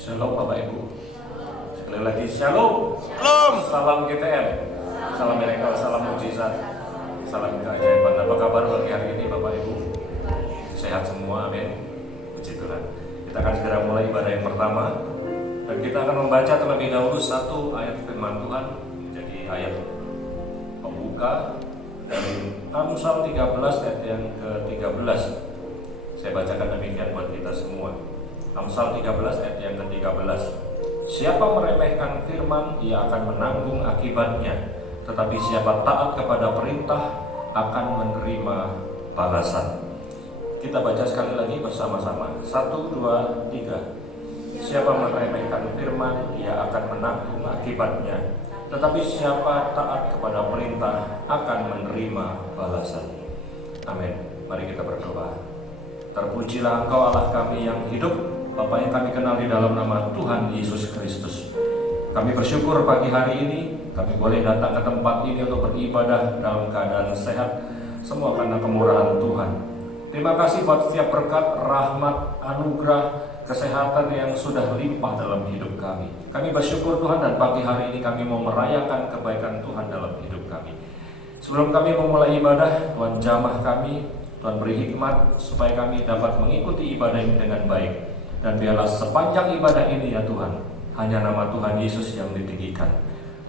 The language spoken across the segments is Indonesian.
Shalom Bapak Ibu. Sekali lagi Shalom. Shalom. Salam GTM. Salam miracle, salam mujizat, salam keajaiban. Apa kabar pagi hari ini Bapak Ibu? Sehat semua, amin. Puji Tuhan. Kita akan segera mulai ibadah yang pertama. Dan kita akan membaca terlebih dahulu satu ayat firman Tuhan menjadi ayat pembuka dari Amsal 13 ayat yang ke-13. Saya bacakan demikian buat kita semua. Amsal 13 ayat yang ke-13. Siapa meremehkan firman, ia akan menanggung akibatnya. Tetapi siapa taat kepada perintah akan menerima balasan. Kita baca sekali lagi bersama-sama. 1, 2, 3. Siapa meremehkan firman, ia akan menanggung akibatnya. Tetapi siapa taat kepada perintah akan menerima balasan. Amin. Mari kita berdoa. Terpujilah Engkau Allah kami yang hidup, Bapa yang kami kenal di dalam nama Tuhan Yesus Kristus. Kami bersyukur pagi hari ini kami boleh datang ke tempat ini untuk beribadah dalam keadaan sehat, semua karena kemurahan Tuhan. Terima kasih buat setiap berkat, rahmat, anugerah, kesehatan yang sudah limpah dalam hidup kami. Kami bersyukur Tuhan, dan pagi hari ini kami mau merayakan kebaikan Tuhan dalam hidup kami. Sebelum kami memulai ibadah, Tuhan jamah kami, Tuhan beri hikmat supaya kami dapat mengikuti ibadah ini dengan baik. Dan biarlah sepanjang ibadah ini ya Tuhan, hanya nama Tuhan Yesus yang ditinggikan.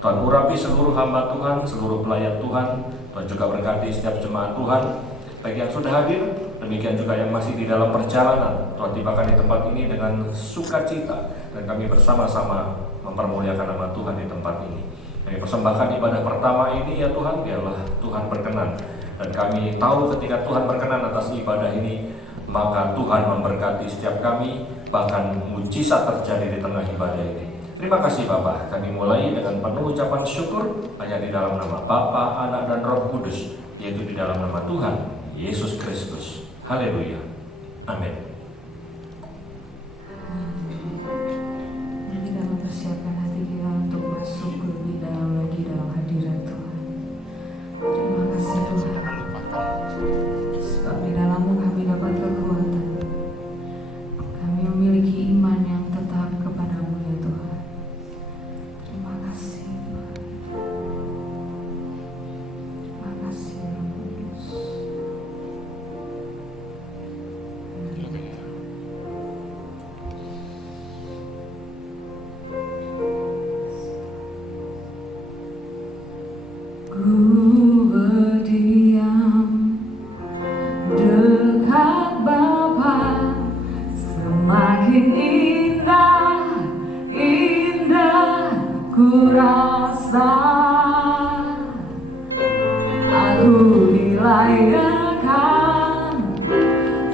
Tuhan urapi seluruh hamba Tuhan, seluruh pelayan Tuhan. Tuhan juga berkati setiap jemaat Tuhan, baik yang sudah hadir, demikian juga yang masih di dalam perjalanan. Tuhan tibakan di tempat ini dengan sukacita, dan kami bersama-sama mempermuliakan nama Tuhan di tempat ini. Kami persembahkan ibadah pertama ini ya Tuhan, biarlah Tuhan berkenan. Dan kami tahu ketika Tuhan berkenan atas ibadah ini, maka Tuhan memberkati setiap kami, bahkan mujizat terjadi di tengah ibadah ini. Terima kasih Bapa. Kami mulai dengan penuh ucapan syukur hanya di dalam nama Bapa, Anak, dan Roh Kudus, yaitu di dalam nama Tuhan Yesus Kristus. Haleluya. Amin. Kita mempersiapkan hati kita untuk masuk lebih dalam lagi dalam hadirat Tuhan. Terima kasih Tuhan, sebab di dalam-Mu kami dapat kekuatan. Kami memiliki iman yang tetap kepada-Mu ya Tuhan. Terima kasih Tuhan. Terima kasih Roh Kudus. Ku berdiam dekat Bapa, semakin indah, indah ku rasa. Aku dilayakkan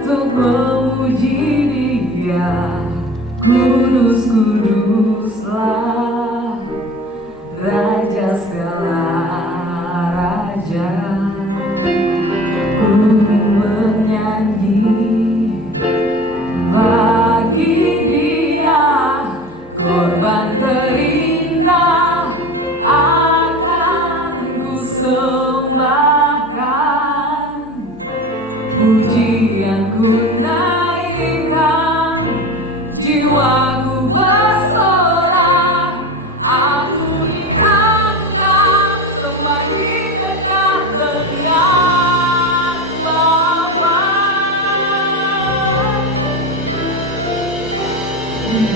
untuk memuji Dia. Kudus, kuduslah Raja segala raja. Ku menyanyi bagi Dia, korban terindah akan ku sembahkan. Pujianku naikkan, jiwaku bersorak. Aku diangkat semakin dekat dengan Bapa.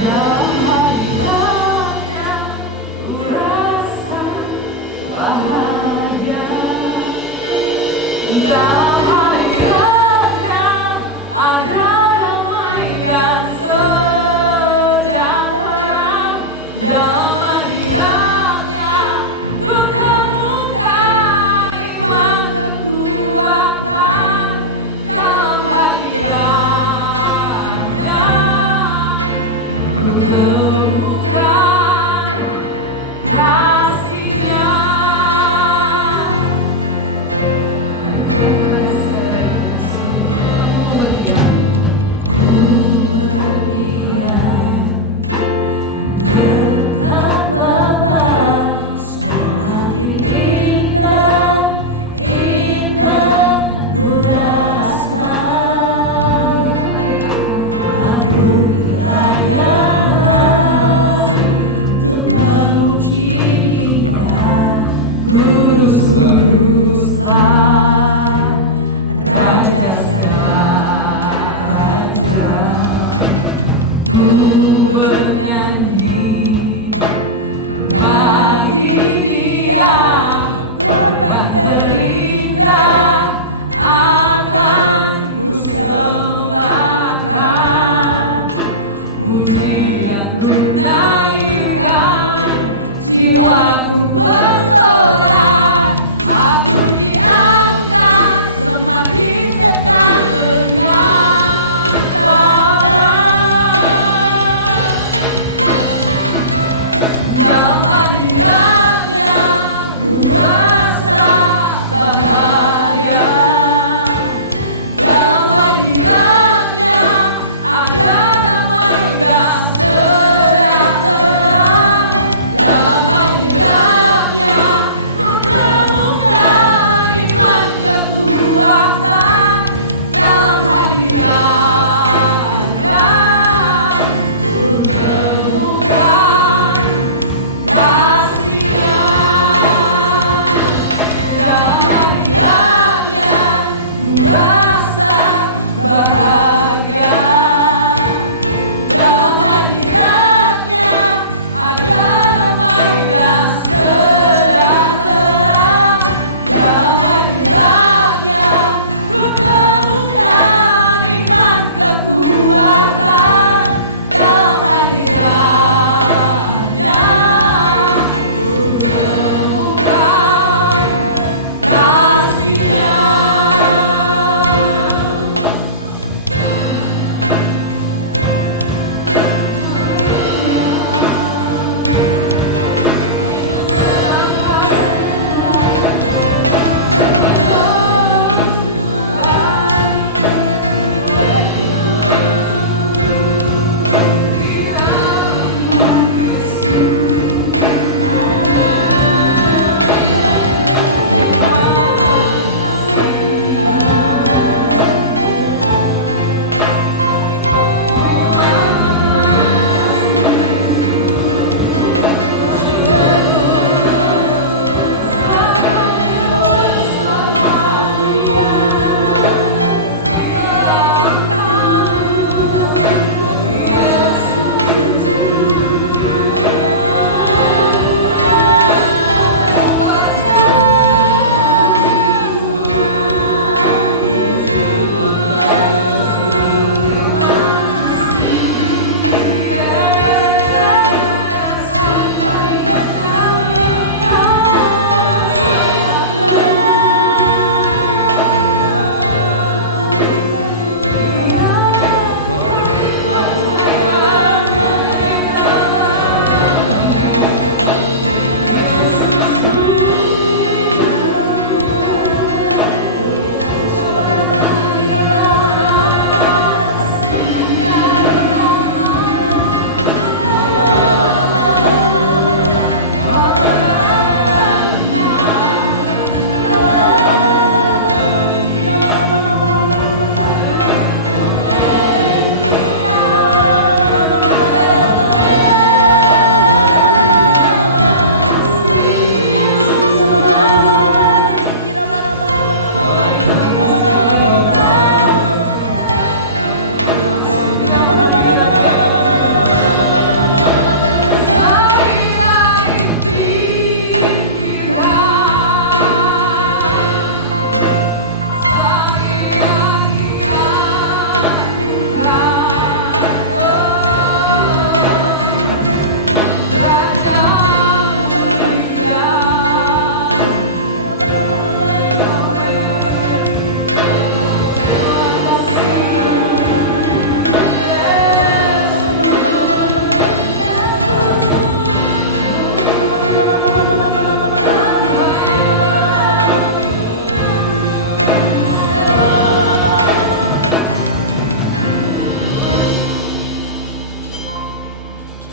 Dalam hadiratnya ku rasa bahagia. Dalam hadiratnya ada damai yang sejahtera. Dalam hadiratnya ku temukan iman kekuatan. Dalam hadiratnya ku temukan kasih-Nya. Aku dilayakkan bernyanyi bagi Dia dan terindah akan ku sembahkan, pujianku naikkan, jiwaku bersorak, aku diangkat semakin dekat dengan Bapa. Dalam hadiratnya ku rasa bahagia, dalam hadiratnya ada damai dan sejahtera, dalam hadiratnya ku temukan iman kekuatan, dalam hadiratnya ku temukan kasih-Nya, dalam hadiratnya ku rasa bahagia, dalam hadiratnya ada damai dan sejahtera, dalam hadiratnya ku temukan iman kekuatan, dalam hadiratnya ku temukan kasih-Nya.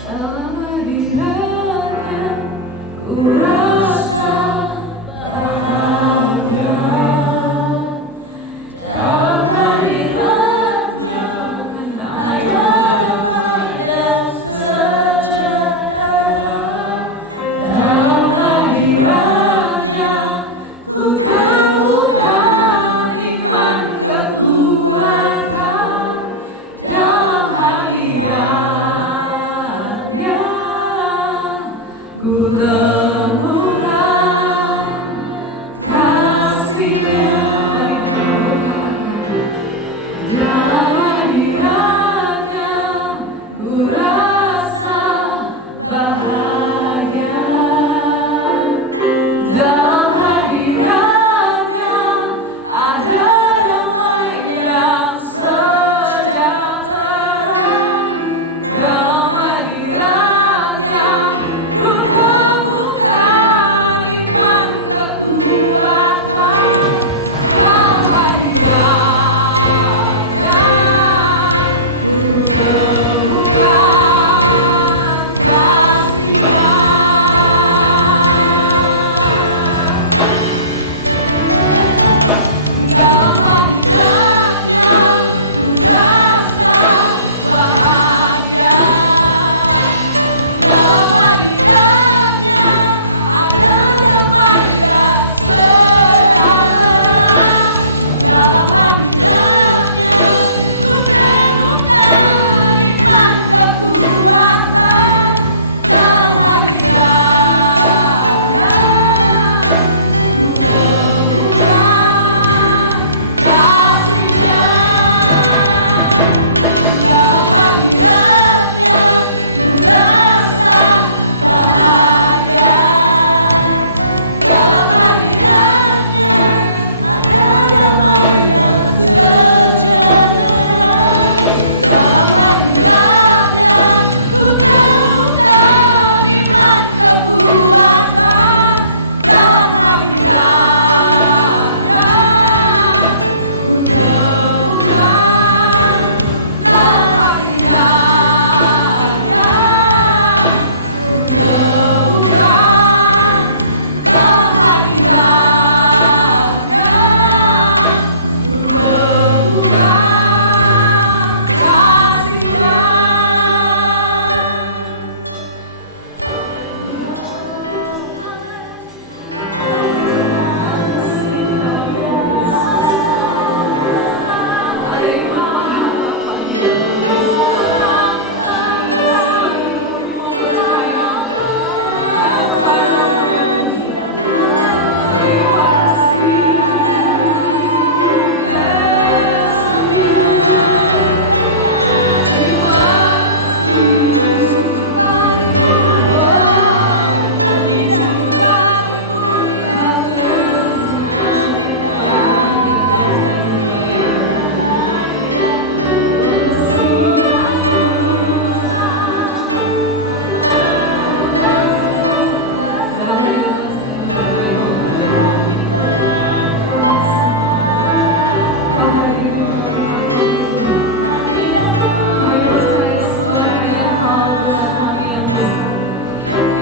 Dalam hadiratnya ku rasa bahagia, dalam hadiratnya ada damai dan sejahtera, dalam hadiratnya ku temukan iman kekuatan, dalam hadirat rasa bahagia dalam hadiratnya, ada damai yang sejahtera. Dalam hadiratnya ku temukan iman kekuatan. Dalam hadiratnya ku temukan kasih-Nya. Dalam hadiratnya ku rasa bahagia. Dalam hadiratnya ada damai dan sejahtera. Dalam hadiratnya ku temukan iman kekuatan. Dalam hadiratnya ku temukan kasih-Nya. Dalam hadiratnya ku rasa bahagia. Dalam hadiratnya ada damai dan sejahtera. Dalam hadiratnya ku temukan iman kekuatan. Dalam hadiratnya ku temukan. Dalam hadiratnya ku temukan. Dalam hadiratnya ku temukan kasih-Nya. Ada iman harapan di dalam kami mau percaya kepadamu ya Tuhan. Terima kasih Yesus.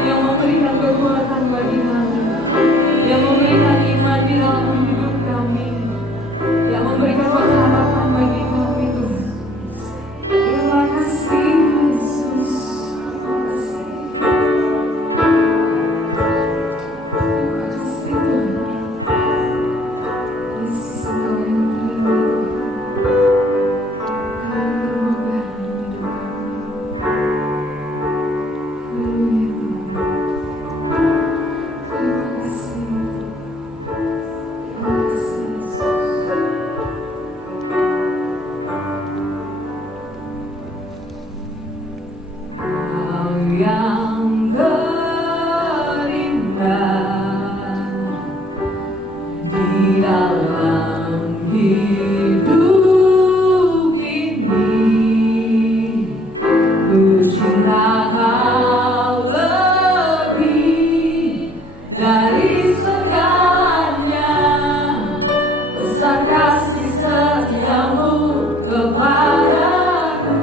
Yang memberikan kekuatan bagi kami, yang memberikan iman di dalam hidup kami, yang memberikan pengharapan bagi kami Tuhan. Terima kasih Yesus. Terima kasih Tuhan. Yesus Engkau yang terima Tuhan. Engkau yang bermegah dalam hidup kami. Haleluya Tuhan. Terima kasih. Terima kasih Yesus. Kau yang terindah di dalam hidup ini, ku cinta Kau lebih dari segalanya. Besar kasih setiamu kepadaku.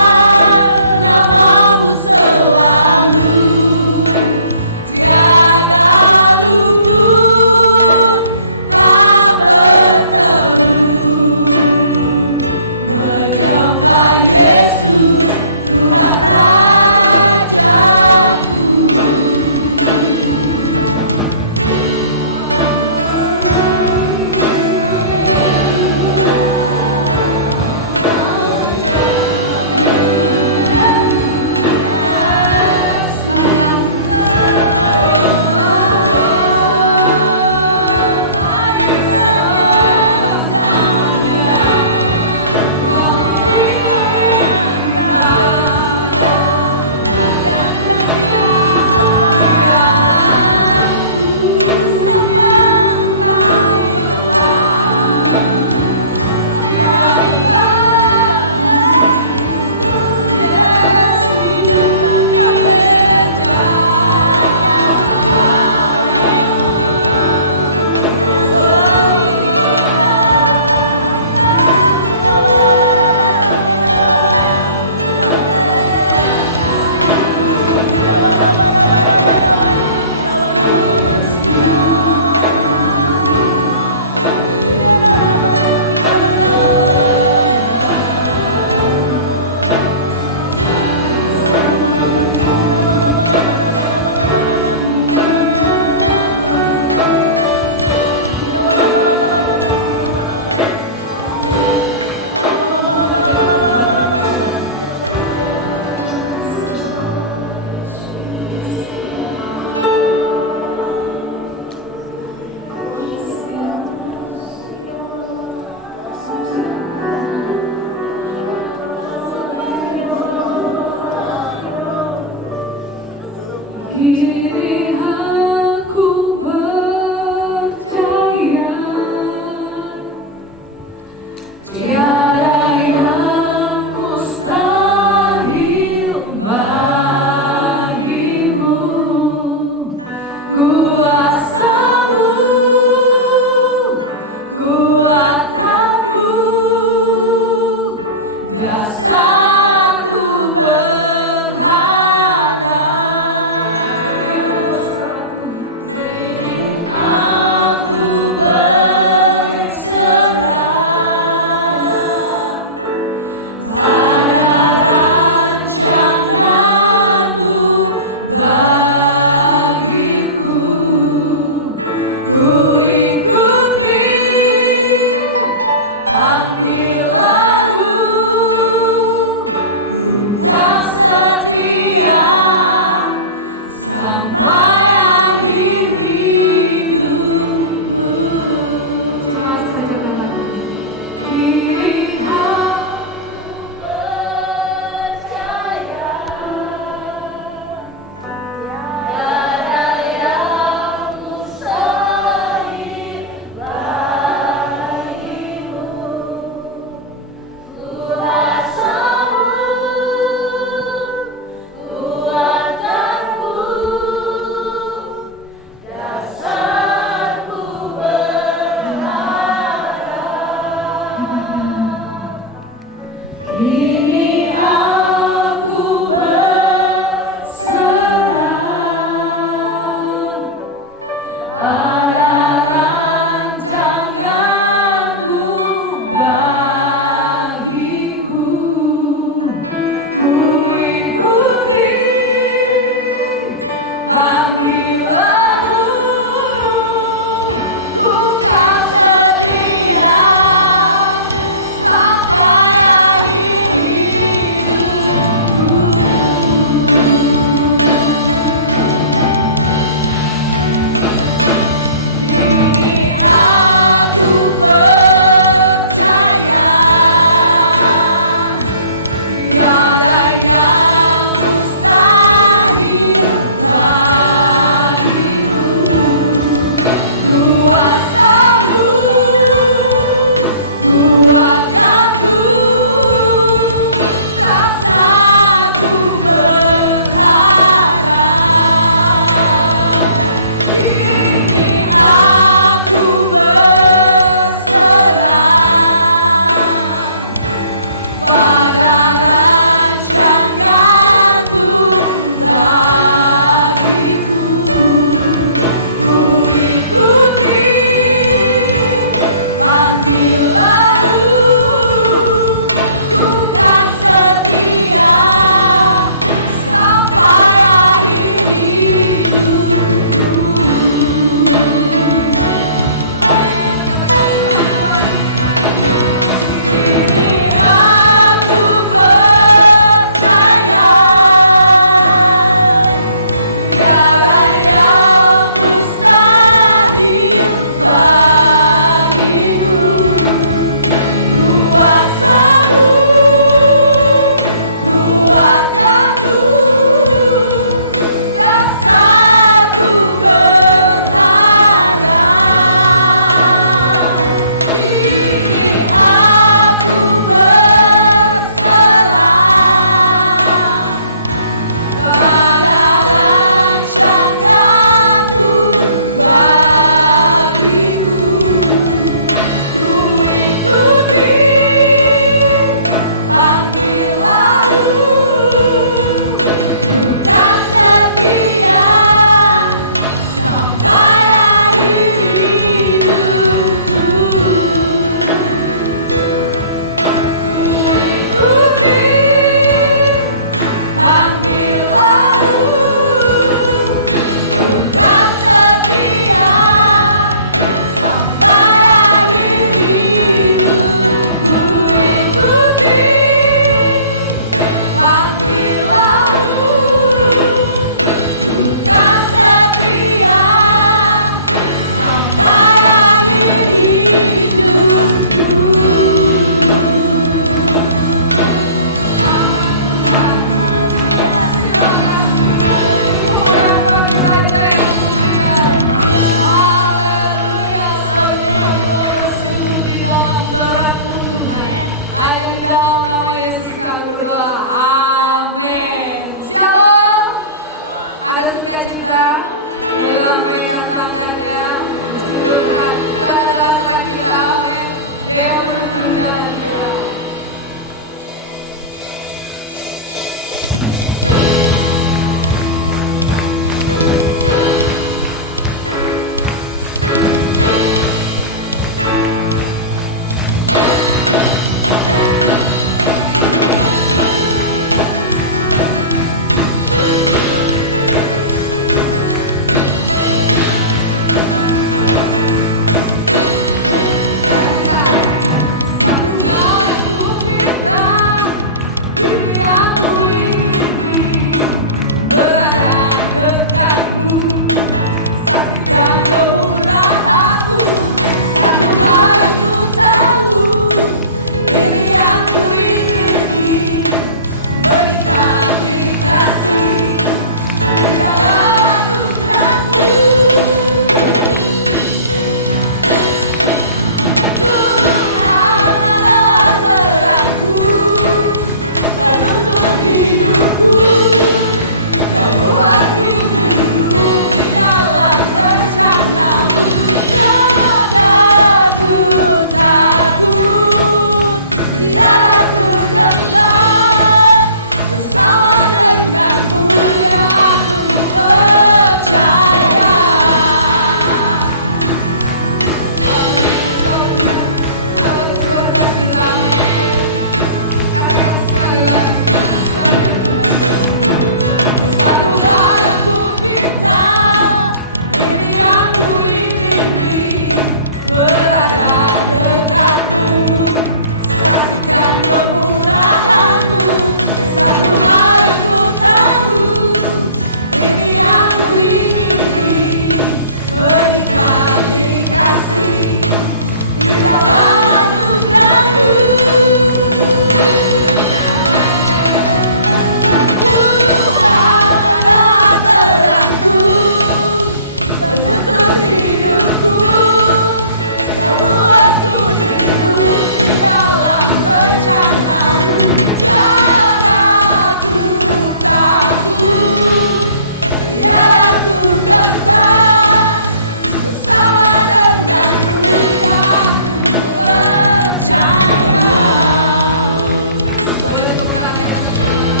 Boleh tepuk tangannya bersama.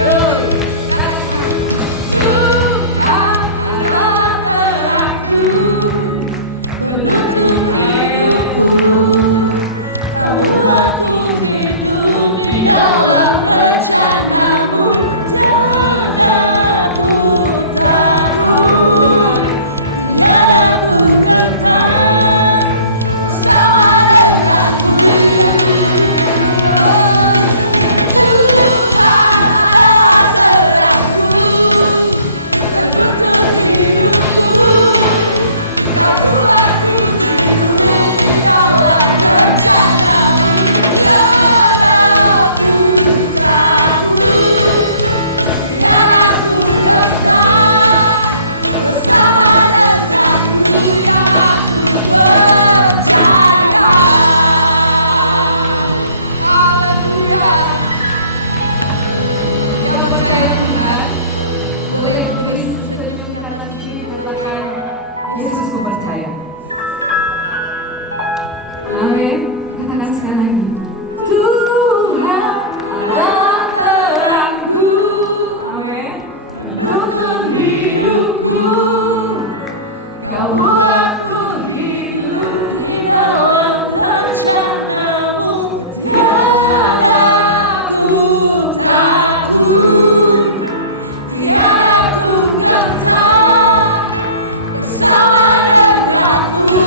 Yuk, katakan. Tuhan adalah terangku, penutup hidupku. Kau buatku hidup di dalam rencana-Mu. Padamu takut, padamu dekat. Kau adakahku. Yang percaya Tuhan boleh beri senyum kanan kiri, katakan Yesusku percaya. Amin. Katakan sekali lagi. Tuhan adalah terangku. Amin. Penutup hidupku. Kau buatku hidup di dalam rencana-Mu. Tiada ku takut, tiada ku gentar, bersama denganmu.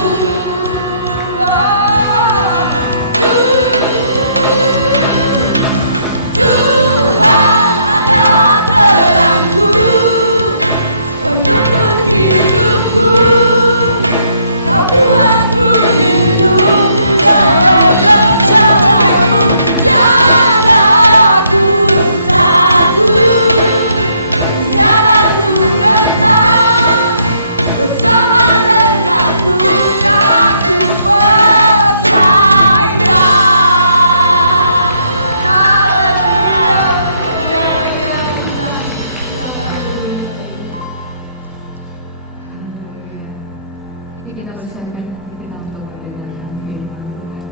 Kita bersiapkan hati kita untuk mendengarkan firman Tuhan.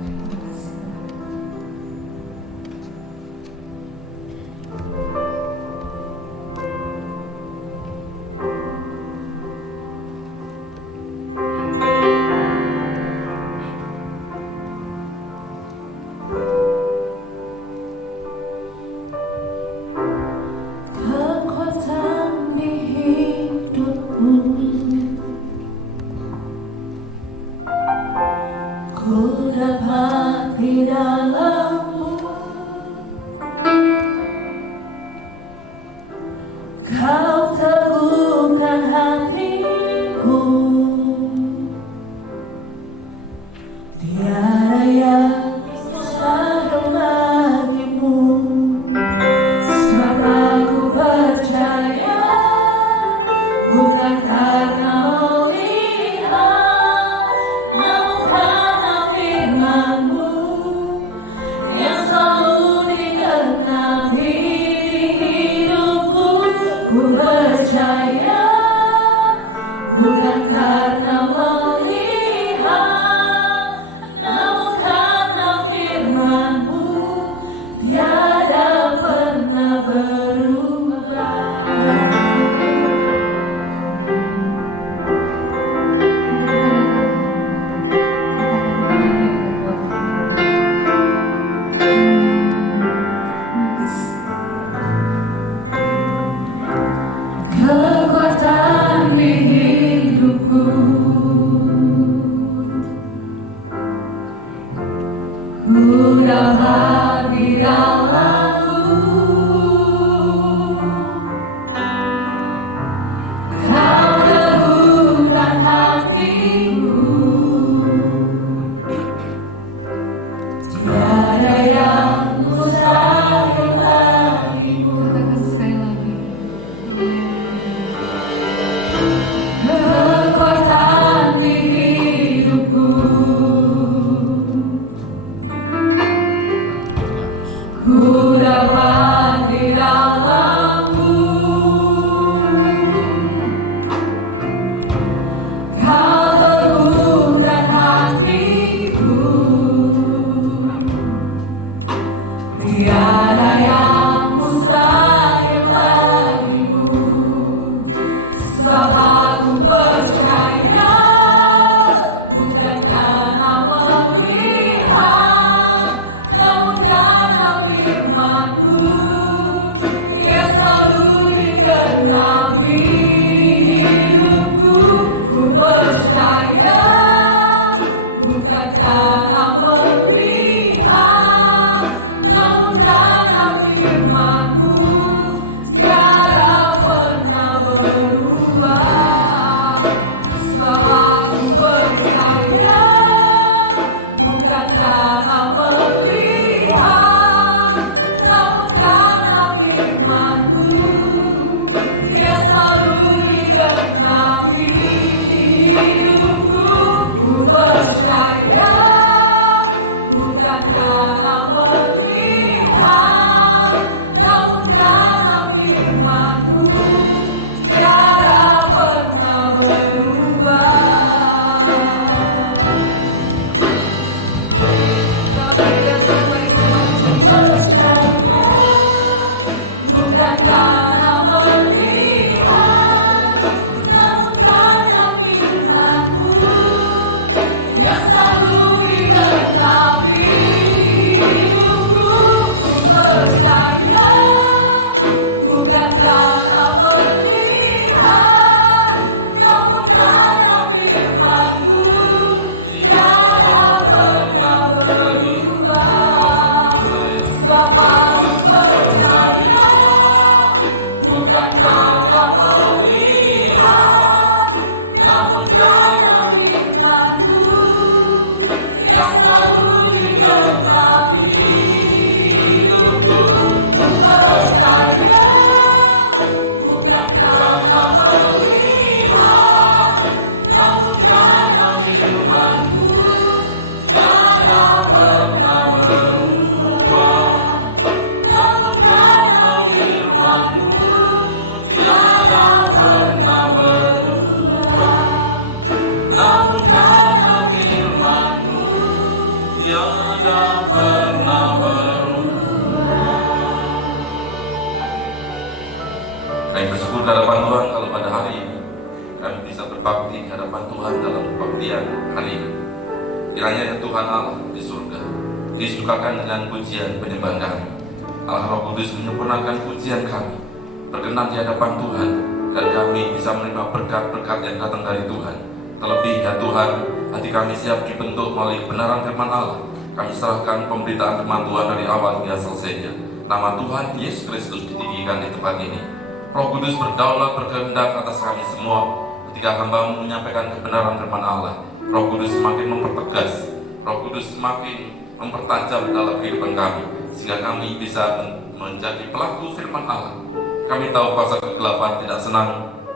Terima kasih Tuhan. Kekuatan di hidupmu, ku dapat di dalam-Mu. Kau teguhkan hatiku, tiada yang mustahil bagimu. Sebab aku percaya, bukan karena melihat, namun karena firman-Mu yang selalu digenapi di hidupku. Ku percaya, bukan karena melihat, namun karena firman-Mu tiada pernah berubah. Kekuatan di hidupku, ku dapat di dalam-Mu. Kau teguhkan hatiku, tiada yang mustahil bagimu. Katakan sekali lagi. Kekuatan di hidupku, ku tiada yang mustahil bagimu, sebab aku percaya bukan karena melihat, namun karena firman-Mu yang selalu digenapi hidupku. Ku percaya bukan karena melihat, namun karena firman-Mu tiada pernah berubah. Sebab aku percaya bukan karena melihat, namun karena firman-Mu yang selalu digenapi hidupku. Ku percaya bukan karena melihat, namun karena firman-Mu tiada pernah berubah. Bukan karena melihat, namun karena firman-Mu yang selalu digenapi hidupku. Ku percaya bukan karena melihat, namun karena firman-Mu tiada pernah berubah. Sebab aku percaya bukan karena melihat, namun karena firman-Mu yang selalu digenapi hidupku. Ku percaya bukan karena melihat, namun karena firman-Mu tiada pernah berubah. Namun karena firman-Mu tiada pernah berubah. Namun karena firman-Mu tiada pernah berubah. Kami bersyukur di hadapan Tuhan kalau pada hari ini kami bisa berbakti di hadapan Tuhan dalam kebaktian hari ini. Kiranya Tuhan Allah di surga disukakan dengan pujian penyembahan kami. Allah Roh Kudus menyempurnakan pujian kami, berkenan di hadapan Tuhan, dan kami bisa menerima berkat-berkat yang datang dari Tuhan. Terlebih ya Tuhan, hati kami siap dibentuk melalui kebenaran firman Allah. Kami serahkan pemberitaan firman Tuhan dari awal hingga selesainya. Nama Tuhan Yesus Kristus ditinggikan di tempat ini. Roh Kudus berdaulat berkehendak atas kami semua. Ketika hamba-Mu menyampaikan kebenaran firman Allah, Roh Kudus semakin mempertegas, Roh Kudus semakin mempertajam dalam kehidupan kami, sehingga kami bisa menjadi pelaku firman Allah. Kami tahu kuasa kegelapan tidak senang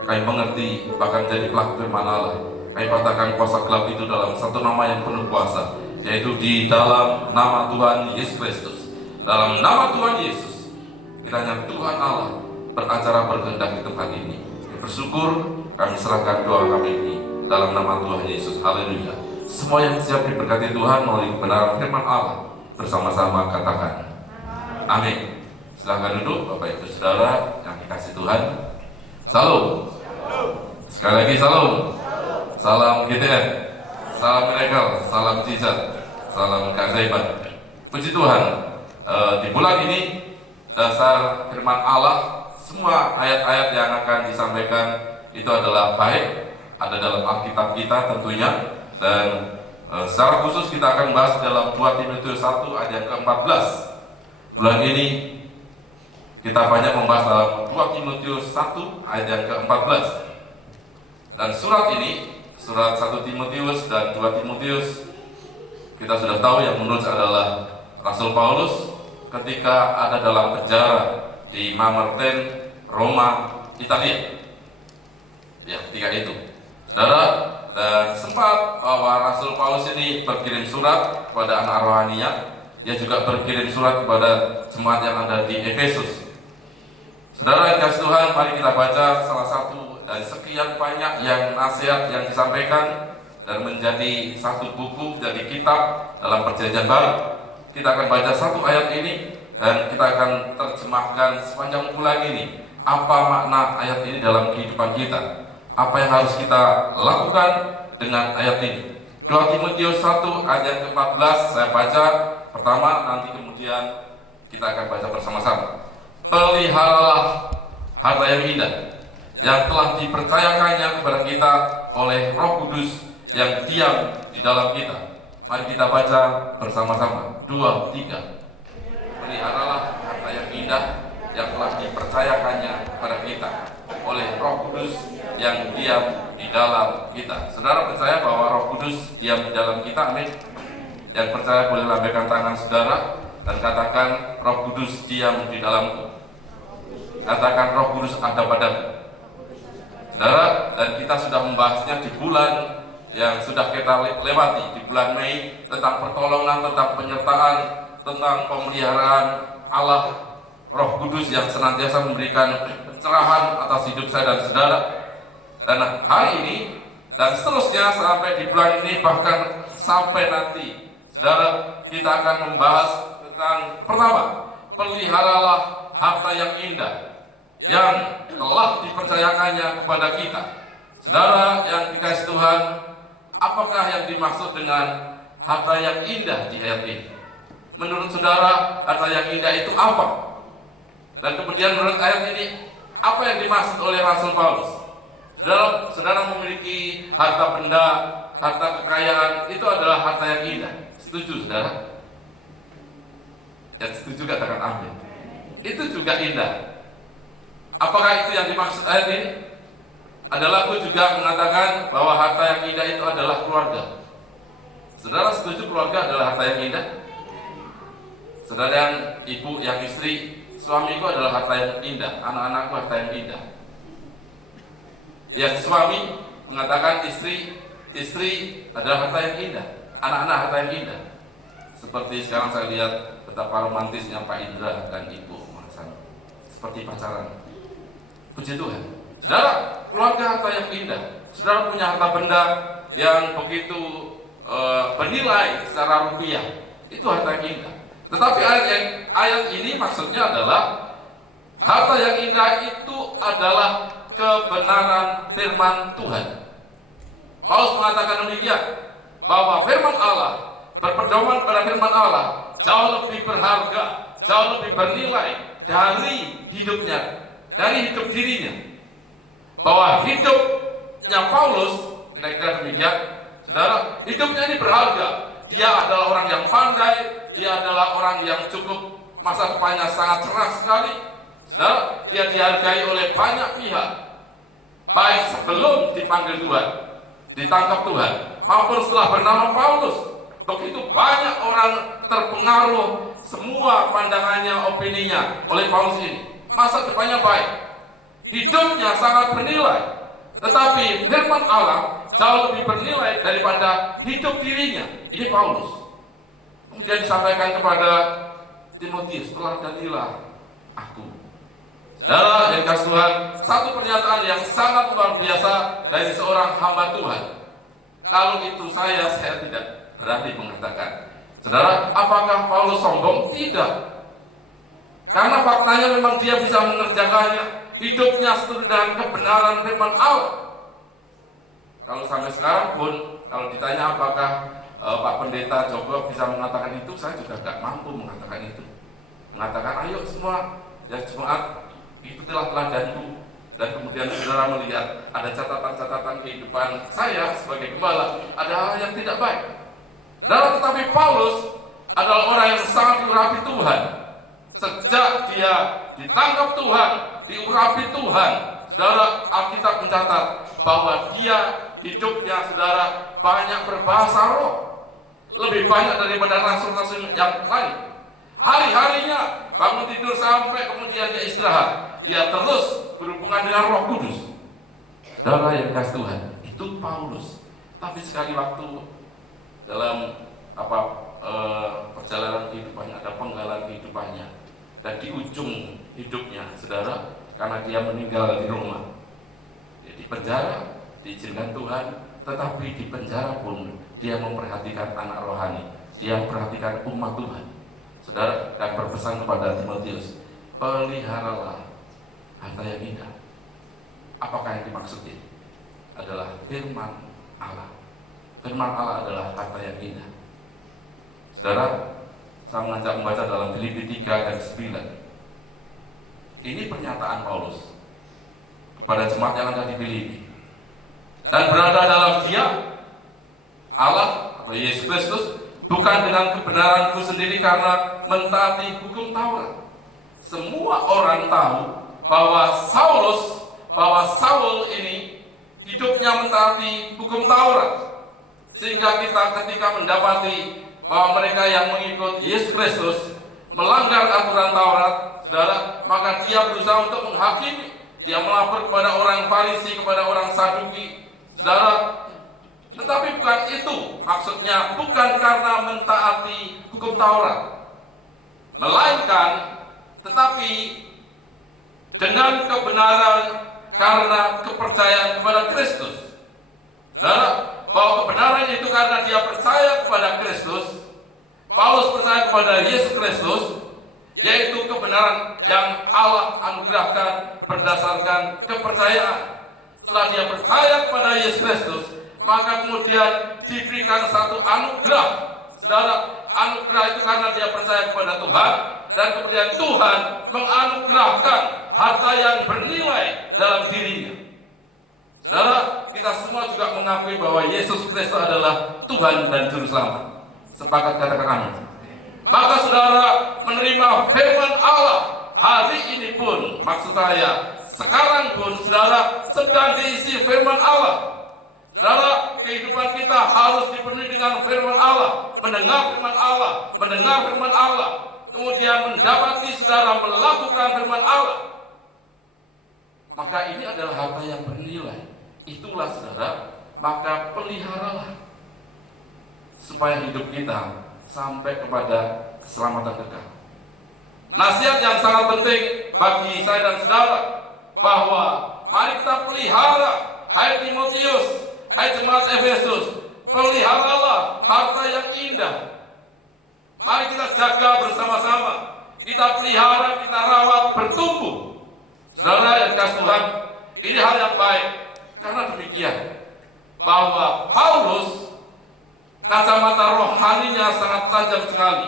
kami mengerti, bahkan jadi pelaku firman Allah. Kami katakan kuasa gelap itu dalam satu nama yang penuh kuasa, yaitu di dalam nama Tuhan Yesus Kristus. Dalam nama Tuhan Yesus, kiranya Tuhan Allah beracara berkehendak di tempat ini. Kami bersyukur, kami serahkan doa kami ini dalam nama Tuhan Yesus. Haleluya. Semua yang siap diberkati Tuhan melalui kebenaran firman Allah, bersama-sama katakan amin. Silahkan duduk Bapak Ibu Saudara yang dikasih Tuhan. Salam. Sekali lagi salam. Salam GTN, salam miracle, salam mujizat, salam keajaiban. Puji Tuhan, di bulan ini dasar firman Allah, semua ayat-ayat yang akan disampaikan itu adalah baik, ada dalam Alkitab kita tentunya. Dan secara khusus kita akan bahas dalam 2 Timotius 1 ayat yang ke-14. Bulan ini kita banyak membahas dalam 2 Timotius 1 ayat yang ke-14. Dan surat ini, surat 1 Timotius dan 2 Timotius, kita sudah tahu yang menulis adalah Rasul Paulus ketika ada dalam penjara di Mamertine, Roma, Italia. Ya, ketika itu, saudara, dan sempat bahwa Rasul Paulus ini berkirim surat kepada anak rohaninya. Dia juga berkirim surat kepada jemaat yang ada di Efesus. Saudara yang kasih Tuhan, mari kita baca salah satu dari sekian banyak yang nasihat yang disampaikan dan menjadi satu buku, menjadi kitab dalam Perjanjian Baru. Kita akan baca satu ayat ini Dan kita akan terjemahkan sepanjang bulan ini apa makna ayat ini dalam kehidupan kita, apa yang harus kita lakukan dengan ayat ini. 2 Timotius 1 ayat ke-14 saya baca pertama, nanti kemudian kita akan baca bersama-sama. Peliharalah harta yang indah yang telah dipercayakannya kepada kita oleh Roh Kudus yang diam di dalam kita. Mari kita baca bersama-sama. 2, 3. Peliharalah harta yang indah yang telah dipercayakannya kepada kita oleh Roh Kudus yang diam di dalam kita. Saudara percaya bahwa Roh Kudus diam di dalam kita? Amin. Yang percaya boleh lambaikan tangan saudara dan katakan, Roh Kudus diam di dalamku. Katakan, Roh Kudus ada padaku. Saudara, dan kita sudah membahasnya di bulan yang sudah kita lewati, di bulan Mei, tentang pertolongan, tentang penyertaan, tentang pemeliharaan Allah Roh Kudus yang senantiasa memberikan pencerahan atas hidup saya dan saudara. Dan hari ini dan seterusnya sampai di bulan ini, bahkan sampai nanti, saudara, kita akan membahas tentang pertama, peliharalah harta yang indah yang telah dipercayakannya kepada kita. Saudara yang dikasihi Tuhan, apakah yang dimaksud dengan harta yang indah di ayat ini? Menurut saudara, harta yang indah itu apa? Dan kemudian menurut ayat ini, apa yang dimaksud oleh Rasul Paulus? Saudara memiliki harta benda, harta kekayaan, itu adalah harta yang indah. Setuju, saudara? Yang setuju katakan amin. Itu juga indah. Apakah itu yang dimaksud ayat ini? Adalah aku juga mengatakan bahwa harta yang indah itu adalah keluarga. Saudara setuju keluarga adalah harta yang indah? Saudara yang ibu, yang istri, suamiku adalah harta yang indah, anak-anakku harta yang indah. Yang suami mengatakan istri adalah harta yang indah, anak-anak harta yang indah. Seperti sekarang saya lihat betapa romantisnya Pak Indra dan Ibu Marsan, seperti pacaran. Puji Tuhan. Saudara, keluarga harta yang indah. Saudara punya harta benda yang begitu bernilai secara rupiah, itu harta yang indah. Tetapi ayat ini maksudnya adalah harta yang indah itu adalah kebenaran firman Tuhan. Paulus mengatakan demikian, bahwa firman Allah, berpedoman pada firman Allah jauh lebih berharga, jauh lebih bernilai dari hidupnya, dari hidup dirinya. Bahwa hidupnya Paulus, kira-kira demikian, saudara, hidupnya ini berharga. Dia adalah orang yang pandai, dia adalah orang yang cukup masa depannya sangat cerah sekali. Saudara, dia dihargai oleh banyak pihak, baik sebelum dipanggil Tuhan, ditangkap Tuhan, maupun setelah bernama Paulus. Begitu banyak orang terpengaruh, semua pandangannya, opininya oleh Paulus ini. Masa depannya baik, hidupnya sangat bernilai. Tetapi firman Allah jauh lebih bernilai daripada hidup dirinya. Ini Paulus. Kemudian disampaikan kepada Timotius, teladanilah aku. Saudara yang kasih Tuhan, satu pernyataan yang sangat luar biasa dari seorang hamba Tuhan. Kalau itu saya tidak berani mengatakan. Saudara, apakah Paulus sombong? Tidak. Karena faktanya memang dia bisa mengerjakannya. Hidupnya seturut dengan kebenaran firman Allah. Kalau sampai sekarang pun, kalau ditanya apakah Pak Pendeta Joko bisa mengatakan itu, saya juga tidak mampu mengatakan itu. Mengatakan, ayo semua ya jemaat, ikutilah teladanku. Dan kemudian saudara melihat ada catatan-catatan kehidupan saya sebagai gembala, ada hal yang tidak baik. Tetapi Paulus adalah orang yang sangat diurapi Tuhan. Sejak dia ditangkap Tuhan, diurapi Tuhan, saudara, Alkitab mencatat bahwa dia hidupnya, saudara, banyak berbahasa roh, lebih banyak daripada rasul-rasul yang lain. Hari-harinya bangun tidur sampai kemudian dia istirahat, dia terus berhubungan dengan Roh Kudus. Saudara yang kasih Tuhan, itu Paulus. Tapi sekali waktu dalam perjalanan kehidupannya, ada penggalan kehidupannya, dan di ujung hidupnya, saudara, karena dia meninggal di Roma, dia di penjara, diizinkan Tuhan, tetapi di penjara pun dia memperhatikan anak rohani, dia memperhatikan umat Tuhan. Saudara, dan berpesan kepada Timotius, peliharalah harta yang indah. Apakah yang dimaksudnya? Adalah firman Allah. Firman Allah adalah harta yang indah. Saudara, saya mengajak membaca dalam Filipi 3 dan 9. Ini pernyataan Paulus kepada jemaat yang ada di Filipi. Dan berada dalam Dia, Allah atau Yesus Kristus, bukan dengan kebenaranku sendiri karena mentaati hukum Taurat. Semua orang tahu bahwa Saul ini hidupnya mentaati hukum Taurat, sehingga kita ketika mendapati bahwa mereka yang mengikut Yesus Kristus melanggar aturan Taurat, saudara, maka dia berusaha untuk menghakimi. Dia melapor kepada orang Farisi, kepada orang Saduki, saudara. Tetapi bukan itu maksudnya, bukan karena mentaati hukum Taurat, melainkan tetapi dengan kebenaran karena kepercayaan kepada Kristus. Saudara, bahwa kebenaran itu karena dia percaya kepada Kristus. Paulus percaya kepada Yesus Kristus, yaitu kebenaran yang Allah anugerahkan berdasarkan kepercayaan. Setelah dia percaya kepada Yesus Kristus, maka kemudian diberikan satu anugerah. Saudara, anugerah itu karena dia percaya kepada Tuhan, dan kemudian Tuhan menganugerahkan harta yang bernilai dalam dirinya. Saudara, kita semua juga mengakui bahwa Yesus Kristus adalah Tuhan dan Juru Selamat. Sepakat katakan amin. Maka saudara menerima firman Allah hari ini pun, maksud saya sekarang pun saudara sedang diisi firman Allah. Saudara, kehidupan kita harus dipenuhi dengan firman Allah, mendengar firman Allah, mendengar firman Allah, kemudian mendapati saudara melakukan firman Allah. Maka ini adalah harta yang bernilai. Itulah saudara, maka peliharalah supaya hidup kita sampai kepada keselamatan kekal. Nasihat yang sangat penting bagi saya dan saudara, bahwa mari kita pelihara, hai Timotius, hai jemaat Efesus, peliharalah harta yang indah. Mari kita jaga bersama-sama, kita pelihara, kita rawat, bertumbuh. Saudara yang dikasihi Tuhan, ini hal yang baik. Karena demikian, bahwa Paulus kacamata rohaninya sangat tajam sekali.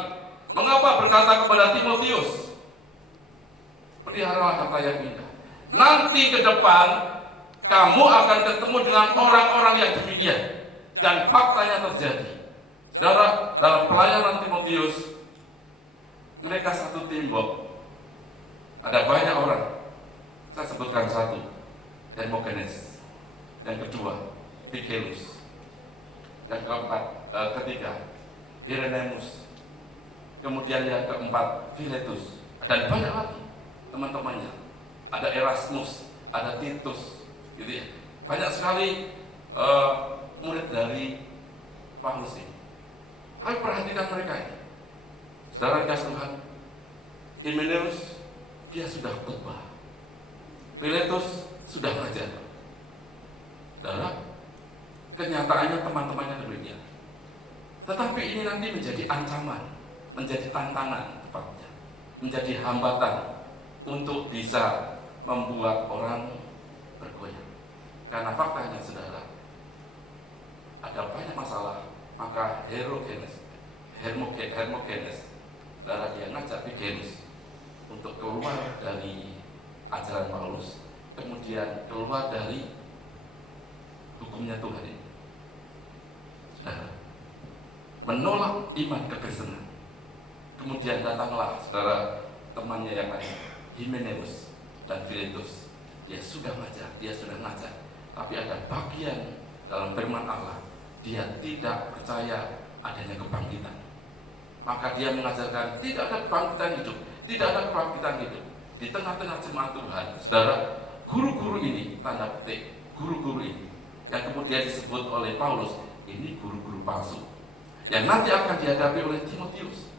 Mengapa berkata kepada Timotius, peliharalah harta yang indah. Nanti ke depan kamu akan ketemu dengan orang-orang yang demikian, dan faktanya terjadi. Saudara, dalam pelayanan Timotius, mereka satu tembok. Ada banyak orang. Saya sebutkan satu, Hermogenes. Yang kedua, Figelus. Yang ketiga, Irenaeus. Kemudian yang keempat, Filetus. Dan banyak lagi teman-temannya. Ada Erasmus, ada Titus, gitu ya. Banyak sekali murid dari Paulus ini. Kami perhatikan mereka ini. Saudara kasih Tuhan, Hymenaeus dia sudah khotbah, Filetus sudah ngajar. Saudara, kenyataannya teman-temannya demikian. Tetapi ini nanti menjadi ancaman, menjadi tantangan tepatnya, menjadi hambatan untuk bisa membuat orang bergoyang. Karena faktanya saudara, ada banyak masalah. Maka Hermogenes, saudara, dia ngajak Figelus untuk keluar dari ajaran Paulus, kemudian keluar dari hukumnya Tuhan ini. Saudara, menolak iman kekristenan. Kemudian datanglah saudara temannya yang lain, Hymenaeus dan Filetus. Dia sudah ngajar, tapi ada bagian dalam firman Allah, dia tidak percaya adanya kebangkitan. Maka dia mengajarkan tidak ada kebangkitan hidup, tidak ada kebangkitan hidup. Di tengah-tengah jemaat Tuhan, saudara, guru-guru ini, tanda petik, guru-guru ini, yang kemudian disebut oleh Paulus, ini guru-guru palsu, yang nanti akan dihadapi oleh Timotius.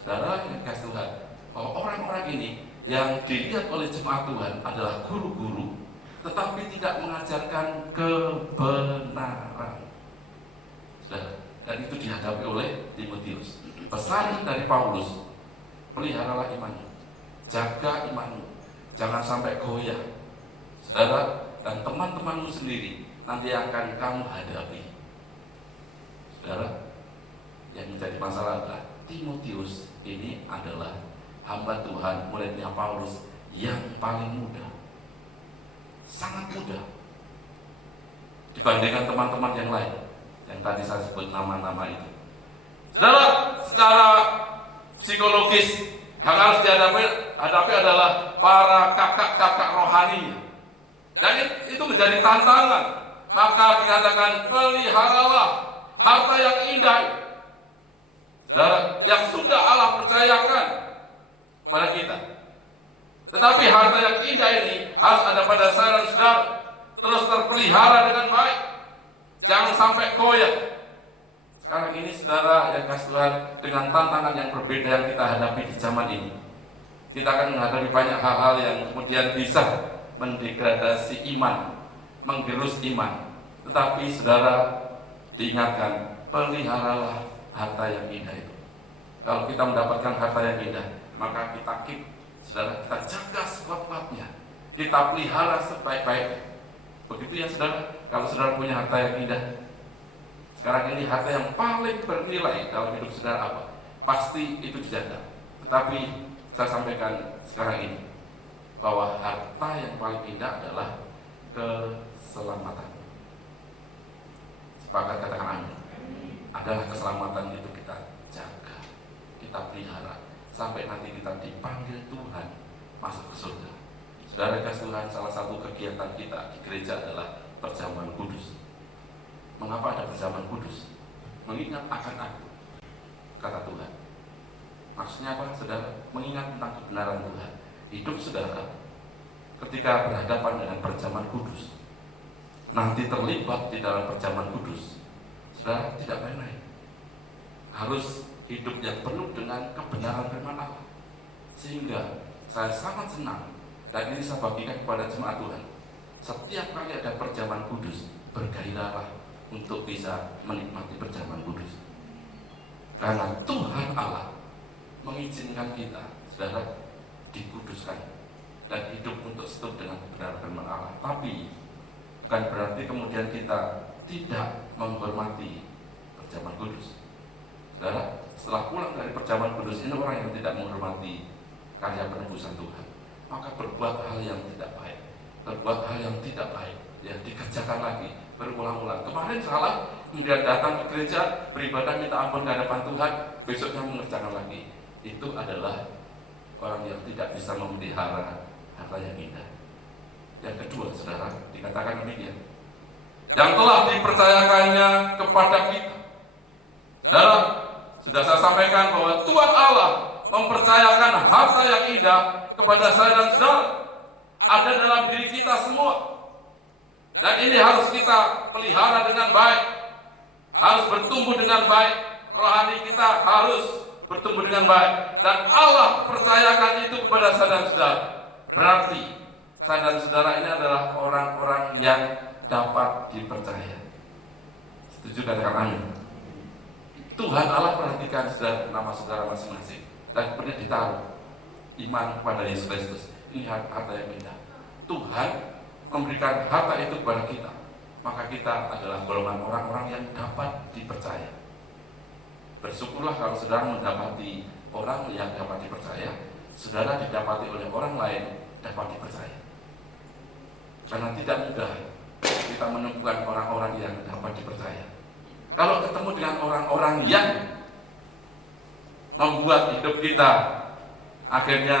Saudara yang dikasihi Tuhan, bahwa orang-orang ini yang dilihat oleh jemaat Tuhan adalah guru-guru, tetapi tidak mengajarkan kebenaran. Saudara, dan itu dihadapi oleh Timotius. Pesan dari Paulus peliharalah imanmu, jaga imanmu, jangan sampai goyah. Saudara dan teman-temanmu sendiri nanti akan kamu hadapi. Saudara, yang menjadi masalah adalah Timotius ini adalah hamba Tuhan, muridnya Paulus yang paling muda, sangat muda dibandingkan teman-teman yang lain yang tadi saya sebut nama-nama itu. Saudara, secara psikologis yang harus dihadapi adalah para kakak-kakak rohani, dan itu menjadi tantangan. Maka dikatakan peliharalah harta yang indah, saudara, yang sudah Allah percayakan pada kita. Tetapi harta yang indah ini harus ada pada saya dan saudara, terus terpelihara dengan baik, jangan sampai goyah. Sekarang ini saudara yang kasih Tuhan, dengan tantangan yang berbeda yang kita hadapi di zaman ini, kita akan menghadapi banyak hal-hal yang kemudian bisa mendegradasi iman, menggerus iman. Tetapi saudara diingatkan, peliharalah harta yang indah itu. Kalau kita mendapatkan harta yang indah, maka kita saudara, kita jaga sekuat-kuatnya, kita pelihara sebaik-baiknya. Begitu ya saudara, kalau saudara punya harta yang indah. Sekarang ini harta yang paling bernilai dalam hidup saudara apa? Pasti itu dijaga. Tetapi saya sampaikan sekarang ini bahwa harta yang paling indah adalah keselamatan. Sepakat katakan amin. Adalah keselamatan itu kita jaga, kita pelihara sampai nanti kita dipanggil Tuhan masuk ke surga. Saudara kasih Tuhan, salah satu kegiatan kita di gereja adalah perjamuan kudus. Mengapa ada perjamuan kudus? Mengingat akan aku, kata Tuhan. Maksudnya apa saudara? Mengingat tentang kebenaran Tuhan. Hidup saudara ketika berhadapan dengan perjamuan kudus, nanti terlibat di dalam perjamuan kudus, saudara tidak main-main. Harus hidup yang penuh dengan kebenaran firman Allah. Sehingga saya sangat senang, dan ini saya bagikan kepada jemaat Tuhan. Setiap kali ada perjamuan kudus, bergairahlah untuk bisa menikmati perjamuan kudus. Karena Tuhan Allah mengizinkan kita, saudara, dikuduskan dan hidup untuk setuju dengan kebenaran firman Allah. Tapi bukan berarti kemudian kita tidak menghormati perjamuan kudus. Saudara, setelah pulang dari perjamuan kudus ini, orang yang tidak menghormati karya penebusan Tuhan, maka berbuat hal yang tidak baik, berbuat hal yang tidak baik, yang dikerjakan lagi berulang-ulang. Kemarin salah, kemudian datang ke gereja, beribadah, minta ampun ke hadapan Tuhan, besoknya mengerjakan lagi. Itu adalah orang yang tidak bisa memelihara harta yang indah. Yang kedua, saudara, dikatakan demikian, yang telah dipercayakannya kepada kita. Saudara, sudah saya sampaikan bahwa Tuhan Allah mempercayakan harta yang indah kepada saya dan saudara, ada dalam diri kita semua. Dan ini harus kita pelihara dengan baik, harus bertumbuh dengan baik. Rohani kita harus bertumbuh dengan baik, dan Allah percayakan itu kepada saya dan saudara. Berarti saya dan saudara ini adalah orang-orang yang dapat dipercaya. Setuju katakan amin. Tuhan Allah perhatikan saudara, nama saudara masing-masing, dan kemudian ditaruh iman kepada Yesus Kristus. Ini harta yang indah. Tuhan memberikan harta itu kepada kita, maka kita adalah golongan orang-orang yang dapat dipercaya. Bersyukurlah kalau saudara mendapati orang yang dapat dipercaya, saudara didapati oleh orang lain dapat dipercaya. Karena tidak mudah kita menemukan orang-orang yang dapat dipercaya. Kalau ketemu dengan orang-orang yang membuat hidup kita akhirnya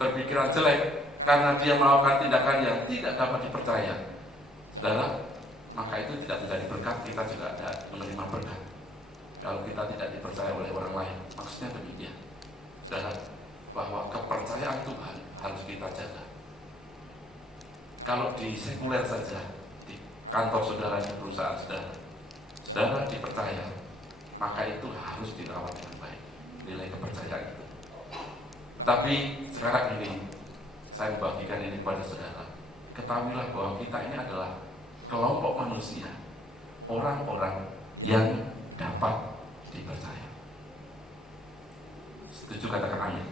berpikiran jelek karena dia melakukan tindakan yang tidak dapat dipercaya, saudara, maka itu tidak menjadi berkat, kita juga tidak menerima berkat. Kalau kita tidak dipercaya oleh orang lain, maksudnya demikian, saudara, bahwa kepercayaan Tuhan harus kita jaga. Kalau di sekuler saja, di kantor saudara, di perusahaan saudara dipercaya, maka itu harus dirawat dengan baik, nilai kepercayaan itu. Tetapi sekarang ini saya bagikan ini kepada saudara. Ketahuilah bahwa kita ini adalah kelompok manusia, orang-orang yang dapat dipercaya. Setuju katakan amin.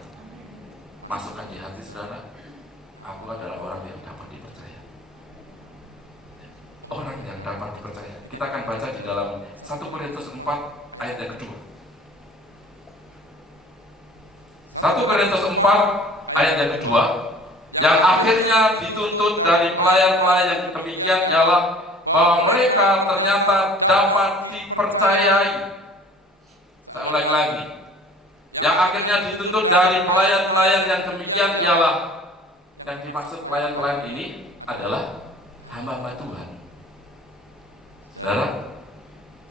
masukkan di hati saudara, aku adalah orang yang dapat dipercaya. Orang yang dapat dipercaya. Kita akan baca di dalam 1 Korintus 4 ayat yang kedua. 1 Korintus 4 ayat yang kedua, yang akhirnya dituntut dari pelayan-pelayan yang demikian ialah bahwa mereka ternyata dapat dipercayai. Saya ulangi lagi. Yang akhirnya dituntut dari pelayan-pelayan yang demikian ialah, yang dimaksud pelayan-pelayan ini adalah hamba-hamba Tuhan. Saudara,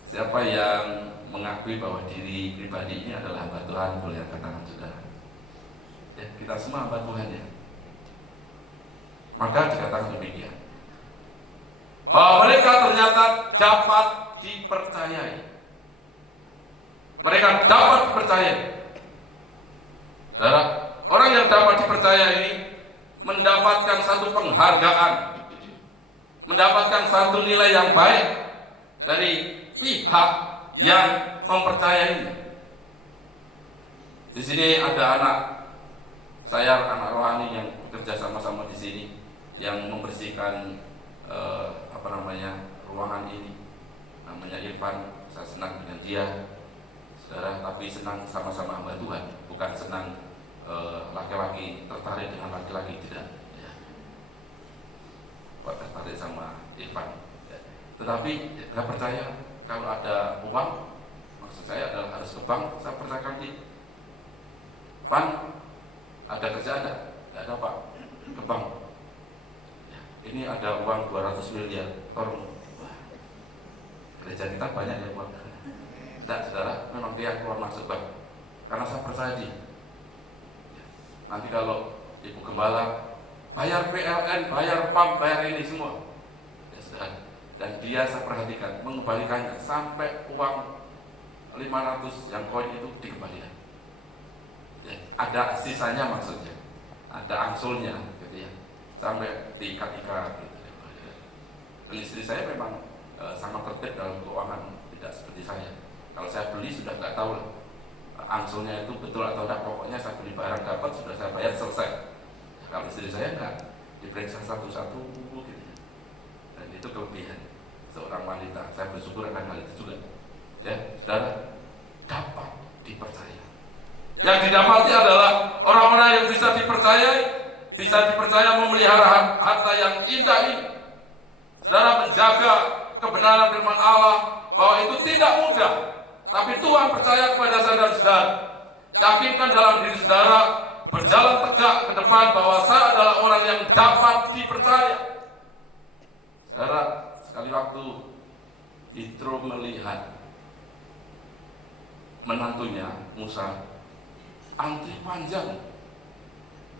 siapa yang mengakui bahwa diri pribadi ini adalah hamba Tuhan, boleh angkat tangan saudara. Ya, kita semua hamba Tuhan ya. Maka dikatakan demikian, bahwa mereka ternyata dapat dipercayai. Mereka dapat dipercayai. Saudara, orang yang dapat dipercaya ini mendapatkan satu penghargaan, mendapatkan satu nilai yang baik dari pihak yang mempercayainya. Di sini ada anak saya, anak rohani yang bekerja sama-sama di sini, yang membersihkan ruangan ini. Namanya Irfan. Saya senang dengan dia, saudara, tapi senang sama-sama hamba Tuhan, bukan senang laki-laki tertarik dengan laki-laki, tidak ya. Tertarik sama Irfan ya. Tetapi saya percaya kalau ada uang, maksud saya adalah harus ke bank, saya percayakan di bank. Ada kerjaan tidak ada Pak, ke bank ya. Ini ada uang 200 miliar, tolong. Gereja kita banyak ya uang. Tidak saudara, memang dia keluar masuk bank, karena saya percaya dia. Nanti kalau Ibu Gembala bayar PLN, bayar PAM, bayar ini semua ya, saudara. Dan dia saya perhatikan mengembalikannya sampai uang 500 yang koin itu dikembalikan ya. Ada sisanya, maksudnya ada angsulnya gitu ya, sampai diikat-ikat gitu. Dan istri saya memang sangat tertib dalam keuangan, tidak seperti saya. Kalau saya beli sudah nggak tahu lah angsulnya itu betul atau tidak, pokoknya saya beli barang dapat, sudah saya bayar, selesai. Kalau istri saya enggak, diperiksa satu-satu gitu. Dan itu kelebihan seorang wanita. Saya bersyukur akan hal itu juga ya, saudara, dapat dipercaya. Yang didapati adalah orang-orang yang bisa dipercaya memelihara harta yang indah ini. Saudara, menjaga kebenaran firman Allah, bahwa itu tidak mudah. Tapi Tuhan percaya kepada saya dan saudara. Yakinkan dalam diri saudara, berjalan tegak ke depan bahwa saya adalah orang yang dapat dipercaya. Saudara, sekali waktu Yitro melihat menantunya Musa antri panjang.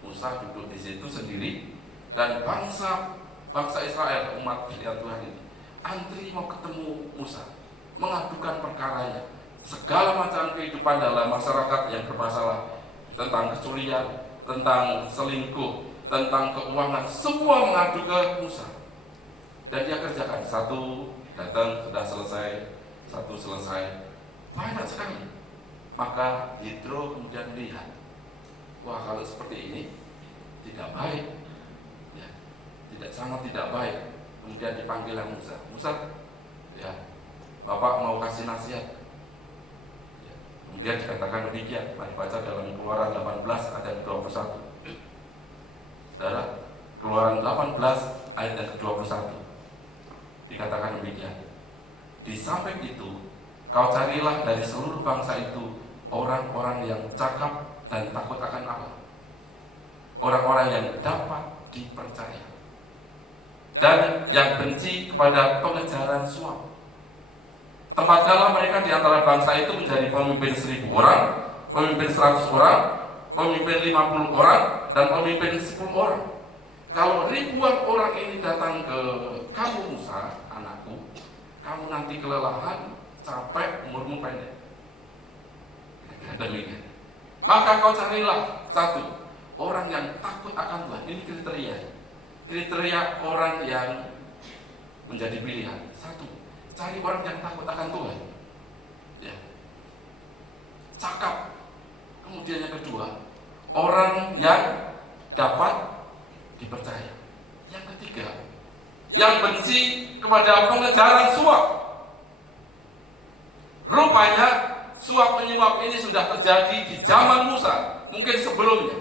Musa duduk di situ sendiri, dan bangsa Israel, umat pilihan Tuhan ini, antri mau ketemu Musa, mengadukan perkaranya, segala macam kehidupan dalam masyarakat yang bermasalah, tentang kecurian, tentang selingkuh, tentang keuangan, semua mengadu ke Musa. Dan dia kerjakan, satu datang sudah selesai, satu selesai, banyak sekali. Maka Yitro kemudian melihat, wah, kalau seperti ini tidak baik ya, sangat tidak baik. Kemudian dipanggil Musa, Musa ya, Bapak mau kasih nasihat ya. Kemudian dikatakan demikian, mari baca dalam Keluaran 18 ayat 21. Saudara, Keluaran 18 ayat yang ke-21 dikatakan demikian, di samping itu kau carilah dari seluruh bangsa itu orang-orang yang cakap dan takut akan Allah, orang-orang yang dapat dipercaya, dan yang benci kepada pengejaran suap. Tempatkanlah mereka di antara bangsa itu menjadi pemimpin 1000 orang, pemimpin 100 orang, pemimpin 50 orang, dan pemimpin 10 orang. Kalau ribuan orang ini datang ke kamu Musa, anakku, kamu nanti kelelahan, capek, umurmu pendek. Demikian. Maka kau carilah satu orang yang takut akan Tuhan. Ini kriteria orang yang menjadi pilihan. Satu, cari orang yang takut akan Tuhan ya, cakap. Kemudian yang kedua, orang yang dapat dipercaya. Yang ketiga, yang benci kepada pengejaran suap. Rupanya suap menyuap ini sudah terjadi di zaman Musa, mungkin sebelumnya.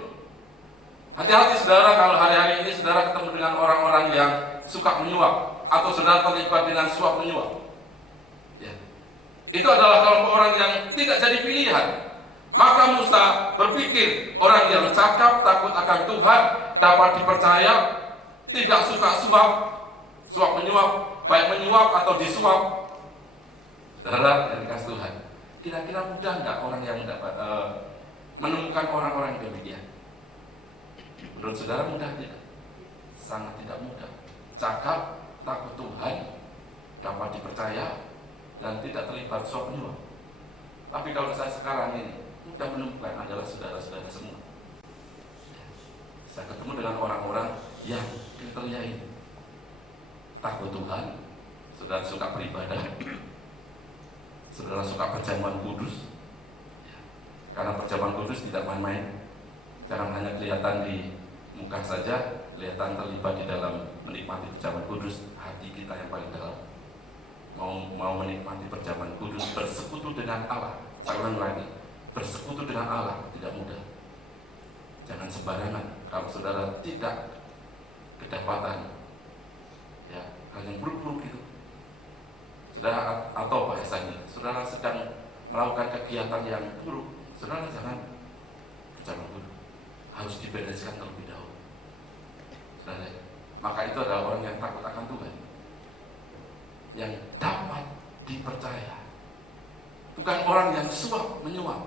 Hati-hati saudara kalau hari-hari ini saudara ketemu dengan orang-orang yang suka menyuap atau saudara terlibat dengan suap menyuap. Ya. Itu adalah kelompok orang yang tidak jadi pilihan. Maka Musa berpikir orang yang cakap, takut akan Tuhan, dapat dipercaya, tidak suka suap menyuap, baik menyuap atau disuap. Saudara yang dikasih Tuhan, kira-kira mudah nggak orang yang dapat menemukan orang-orang yang demikian? Menurut saudara mudah tidak? Sangat tidak mudah. Cakap, takut Tuhan, dapat dipercaya, dan tidak terlibat suap menyuap. Tapi kalau saya sekarang ini mudah menemukan adalah saudara-saudara semua. Saya ketemu dengan orang-orang yang kriteria ini. Takut Tuhan, saudara suka beribadah, saudara suka perjamuan kudus. Karena perjamuan kudus tidak main-main. Jangan hanya kelihatan di muka saja, kelihatan terlibat di dalam menikmati perjamuan kudus. Hati kita yang paling dalam mau menikmati perjamuan kudus, bersekutu dengan Allah. Saya ulang lagi, bersekutu dengan Allah tidak mudah. Jangan sembarangan. Kalau saudara tidak kedapatan hal yang buruk-buruk itu, saudara, atau bahasanya saudara sedang melakukan kegiatan yang buruk, saudara jangan perjamuan kudus, harus dibereskan terlebih dahulu. Saudara, maka itu adalah orang yang takut akan Tuhan, yang dapat dipercaya, bukan orang yang suap menyuap.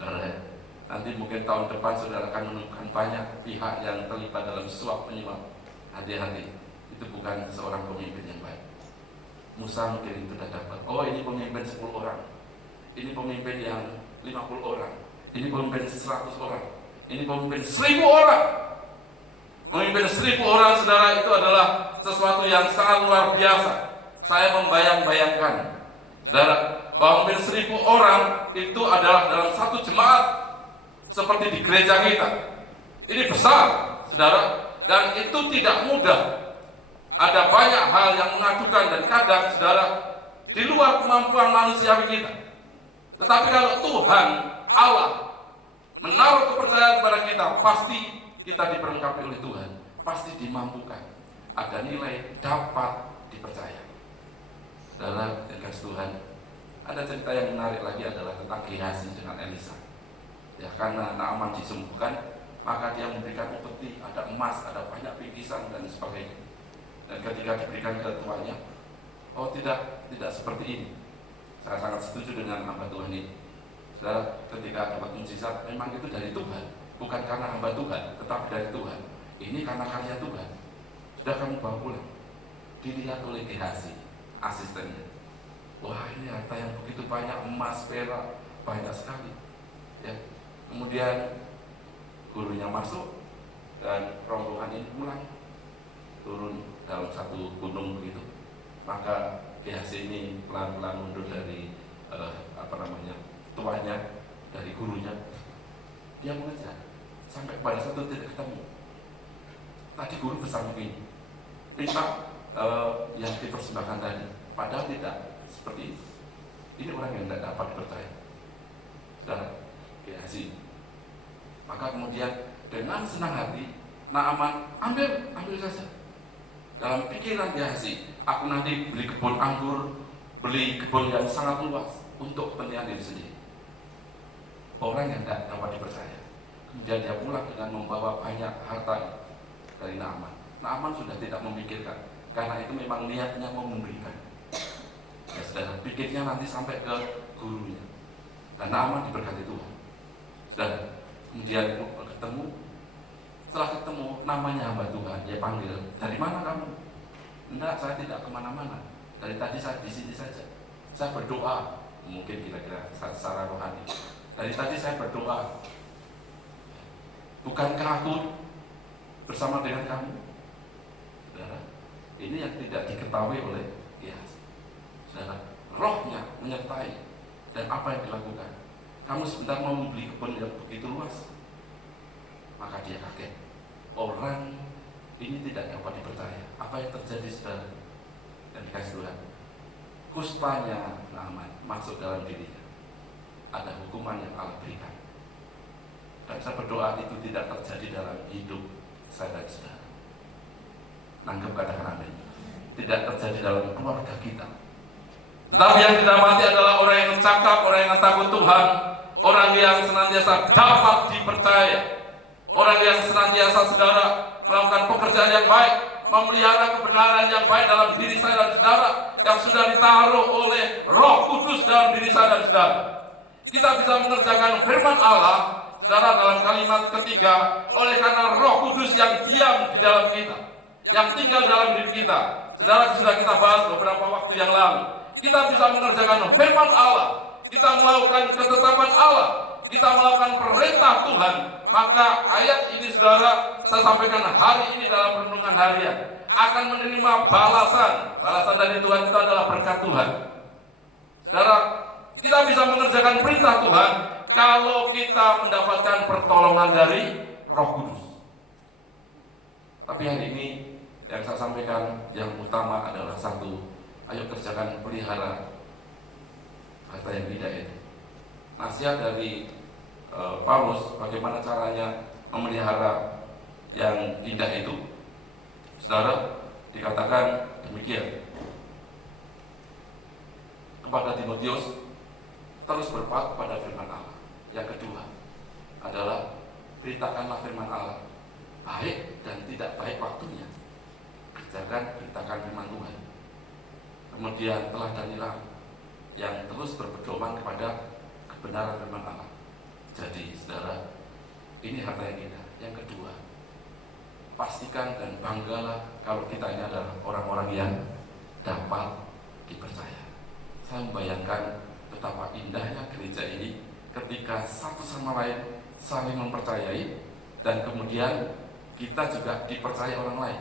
Saudara, nanti mungkin tahun depan saudara akan menemukan banyak pihak yang terlibat dalam suap menyuap. Hati-hati, itu bukan seorang pemimpin yang baik. Musa mungkin itu sudah dapat. Oh, ini pemimpin 10 orang, ini pemimpin yang 50 orang, ini pemimpin 100 orang, ini pemimpin 1000 orang. Pemimpin 1000 orang, saudara, itu adalah sesuatu yang sangat luar biasa. Saya membayang-bayangkan, saudara, bahwa pemimpin 1000 orang itu adalah dalam satu jemaat seperti di gereja kita. Ini besar, saudara, dan itu tidak mudah. Ada banyak hal yang mengadukan dan kadang, saudara, di luar kemampuan manusiawi kita. Tetapi kalau Tuhan Allah menaruh kepercayaan kepada kita, pasti kita diperlengkapi oleh Tuhan, pasti dimampukan. Ada nilai dapat dipercaya. Saudara yang kasih Tuhan, ada cerita yang menarik lagi adalah tentang Gehazi dengan Elisa. Ya, karena Naaman disembuhkan, maka dia memberikan upeti, ada emas, ada banyak bingkisan dan sebagainya. Dan ketika diberikan ke tuannya, oh tidak seperti ini. Saya sangat setuju dengan hamba Tuhan ini. Saudara, ketika dapat mukjizat, memang itu dari Tuhan, bukan karena hamba Tuhan, tetapi dari Tuhan. Ini karena karya Tuhan. Sudah kamu bawa pulang, dilihat oleh Gehazi, asistennya. Wah, ini harta yang begitu banyak, emas, perak, banyak sekali. Ya. Kemudian gurunya masuk dan rombongan ini pulang, turun dalam satu gunung begitu. Maka Gehazi ini pelan-pelan mundur dari tuannya, dari gurunya. Dia mengejar sampai pada satu titik ketemu. Tadi guru bersama begini, minta yang dipersembahkan tadi, padahal tidak seperti itu. Ini orang yang tidak dapat dipercaya. Saudara, Gehazi. Maka kemudian dengan senang hati Naaman ambil saja. Dalam pikiran Gehazi, aku nanti beli kebun anggur, beli kebun yang sangat luas untuk kepentingan diri sendiri. Orang yang tidak dapat dipercaya. Kemudian dia pulang dengan membawa banyak harta dari Naaman. Naaman sudah tidak memikirkan, karena itu memang niatnya mau memberikan. Ya, saudara, pikirnya nanti sampai ke gurunya. Dan Naaman diberkati Tuhan. Saudara, kemudian ketemu. Setelah ketemu, namanya hamba Tuhan, dia panggil, dari mana kamu? Enggak, saya tidak kemana-mana. Dari tadi saya di sini saja. Saya berdoa, mungkin kira-kira secara rohani. Dari tadi saya berdoa. Bukankah aku bersama dengan kamu? Saudara, ini yang tidak diketahui oleh Gehazi. Saudara, rohnya menyertai dan apa yang dilakukan. kamu sebentar mau membeli kebun yang begitu luas. Maka dia kaget. Orang ini tidak dapat dipercaya. Apa yang terjadi, saudara? Dan dikasih Tuhan, kuspanya Naaman masuk dalam dirinya. Ada hukuman yang Allah berikan. Dan saya berdoa itu tidak terjadi dalam hidup saya dan saudara. Nanggap, katakan amin. Tidak terjadi dalam keluarga kita. Tetapi yang kita mati adalah orang yang cakap, orang yang takut Tuhan, orang yang senantiasa dapat dipercaya, orang yang senantiasa, saudara, melakukan pekerjaan yang baik, memelihara kebenaran yang baik dalam diri saya dan saudara, yang sudah ditaruh oleh Roh Kudus dalam diri saya dan saudara. Kita bisa mengerjakan firman Allah, saudara, dalam kalimat ketiga, oleh karena Roh Kudus yang diam di dalam kita, yang tinggal dalam diri kita. Saudara, sudah kita bahas beberapa waktu yang lalu. Kita bisa mengerjakan firman Allah, kita melakukan ketetapan Allah, kita melakukan perintah Tuhan. Maka ayat ini, saudara, saya sampaikan hari ini dalam renungan harian, akan menerima balasan. Balasan dari Tuhan itu adalah berkat Tuhan. Saudara, kita bisa mengerjakan perintah Tuhan kalau kita mendapatkan pertolongan dari Roh Kudus. Tapi hari ini yang saya sampaikan yang utama adalah satu, ayo kerjakan pelihara harta yang indah itu. Nasihat dari Paulus bagaimana caranya memelihara yang indah itu, saudara, dikatakan demikian kepada Timotius, terus berpaut pada firman Allah. Yang kedua adalah beritakanlah firman Allah, baik dan tidak baik waktunya. Kerjakan, beritakan firman Tuhan. Kemudian teladanilah yang terus berpedoman kepada kebenaran firman Allah. Jadi, saudara, ini harta yang indah. Yang kedua, pastikan dan banggalah kalau kita ini adalah orang-orang yang dapat dipercaya. Saya membayangkan betapa indahnya gereja ini ketika satu sama lain saling mempercayai, dan kemudian kita juga dipercaya orang lain,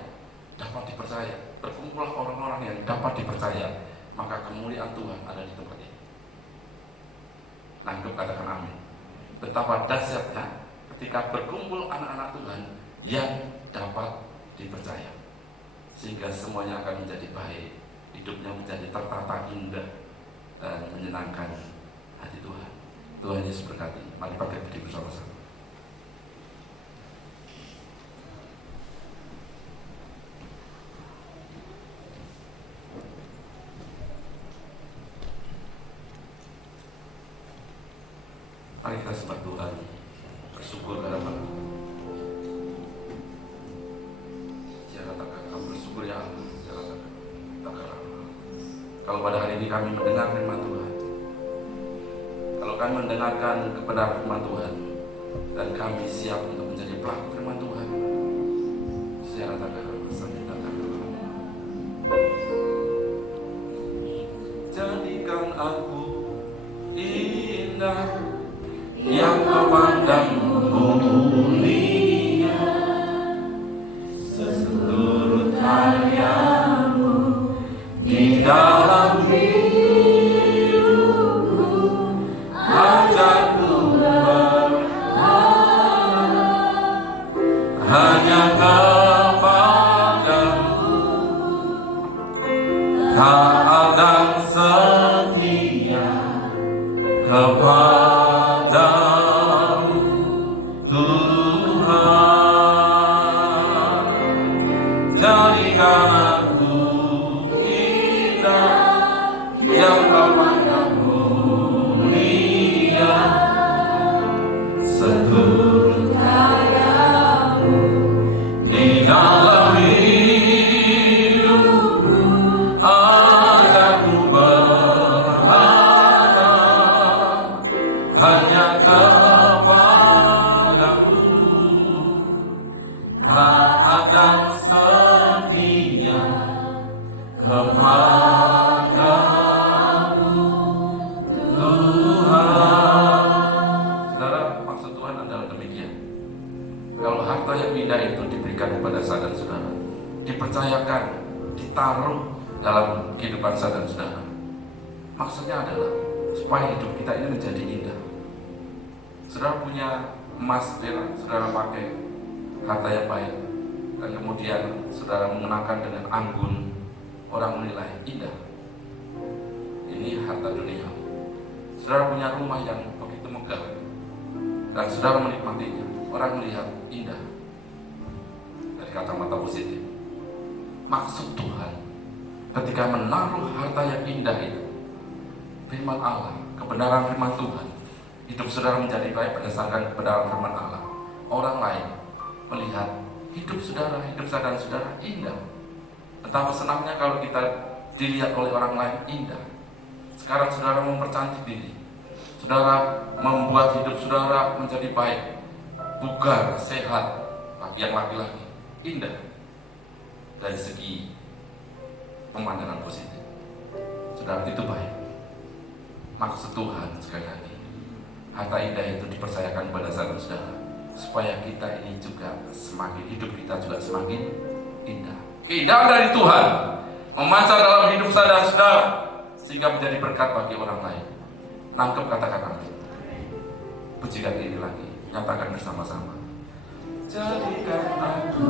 dapat dipercaya. Berkumpullah orang-orang yang dapat dipercaya, maka kemuliaan Tuhan ada di tempat ini. Nanggep, katakan amin. Betapa dahsyatnya ketika berkumpul anak-anak Tuhan yang dapat dipercaya, sehingga semuanya akan menjadi baik, hidupnya menjadi tertata indah dan menyenangkan hati Tuhan. Tuhan Yesus berkati. Mari pakai berdiri bersama-sama. Mari kita sembah Tuhan, bersyukur karena kami bersyukur ya Allah. Kalau pada hari ini kami mendengar firman Tuhan, kalau kami mendengarkan kebenaran firman Tuhan, dan kami siap untuk menjadi pelaku firman Tuhan, secara jadikan aku indah yang kau pandang mulia, seluruh karyamu di dalam hidupku, ajarku berharap hanya kepadamu, taat dan setia kepadamu Tuhan. Jadikan aku indah yang kau pandang mulia, seturut karyamu di dalam hidupku, agarku berharap hanya kepadamu, taat dan setia kepadamu Tuhan. Saudara, maksud Tuhan adalah demikian. Kalau harta yang indah itu diberikan kepada saya dan saudara, dipercayakan, ditaruh dalam kehidupan saya dan saudara, maksudnya adalah supaya hidup kita ini menjadi indah. Saudara punya emas perak, saudara pakai kata yang baik, dan kemudian saudara mengenakan dengan anggun, orang menilai indah. Ini harta dunia. Saudara punya rumah yang begitu megah, dan saudara menikmatinya, orang melihat indah. Dari kacamata positif, maksud Tuhan ketika menaruh harta yang indah itu, firman Allah, kebenaran firman Tuhan, hidup saudara menjadi baik berdasarkan kebenaran firman Allah. Orang lain melihat hidup saudara dan saudara indah. Betapa senangnya kalau kita dilihat oleh orang lain indah. Sekarang saudara mempercantik diri, saudara membuat hidup saudara menjadi baik, bugar, sehat, bagi yang laki-laki, indah dari segi pemandangan positif. Saudara, itu baik. Maksud Tuhan sekali lagi, harta indah itu dipercayakan pada saudara, supaya kita ini juga semakin hidup kita juga semakin indah. Keindahan dari Tuhan memancar dalam hidup saudara, sehingga menjadi berkat bagi orang lain. Nangkep kata-kata amin. Pujikan ini lagi, nyatakan bersama-sama. Jadikan aku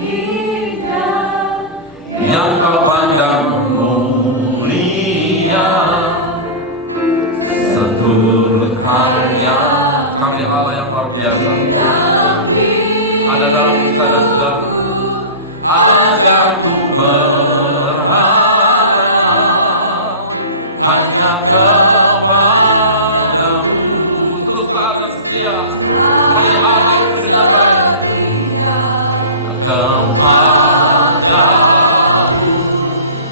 indah, yang kau pandang mulia, seturut karya Allah yang luar biasa ada dalam kisah dan saudara, agar ku berharap hanya kepadamu, terus taat dan setia, pelihara itu dengan baik, kepadamu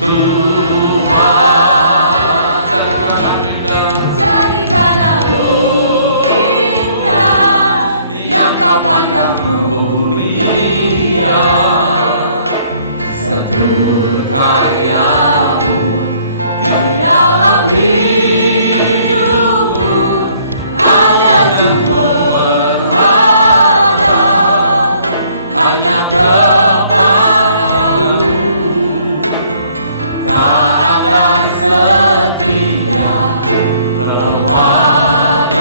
Tuhan, jadikan aku indah, yang kau pandang mulia, seturut karyamu di dalam hidupku, akan ku berharap hanya kepadamu, taat dan setia kepadamu.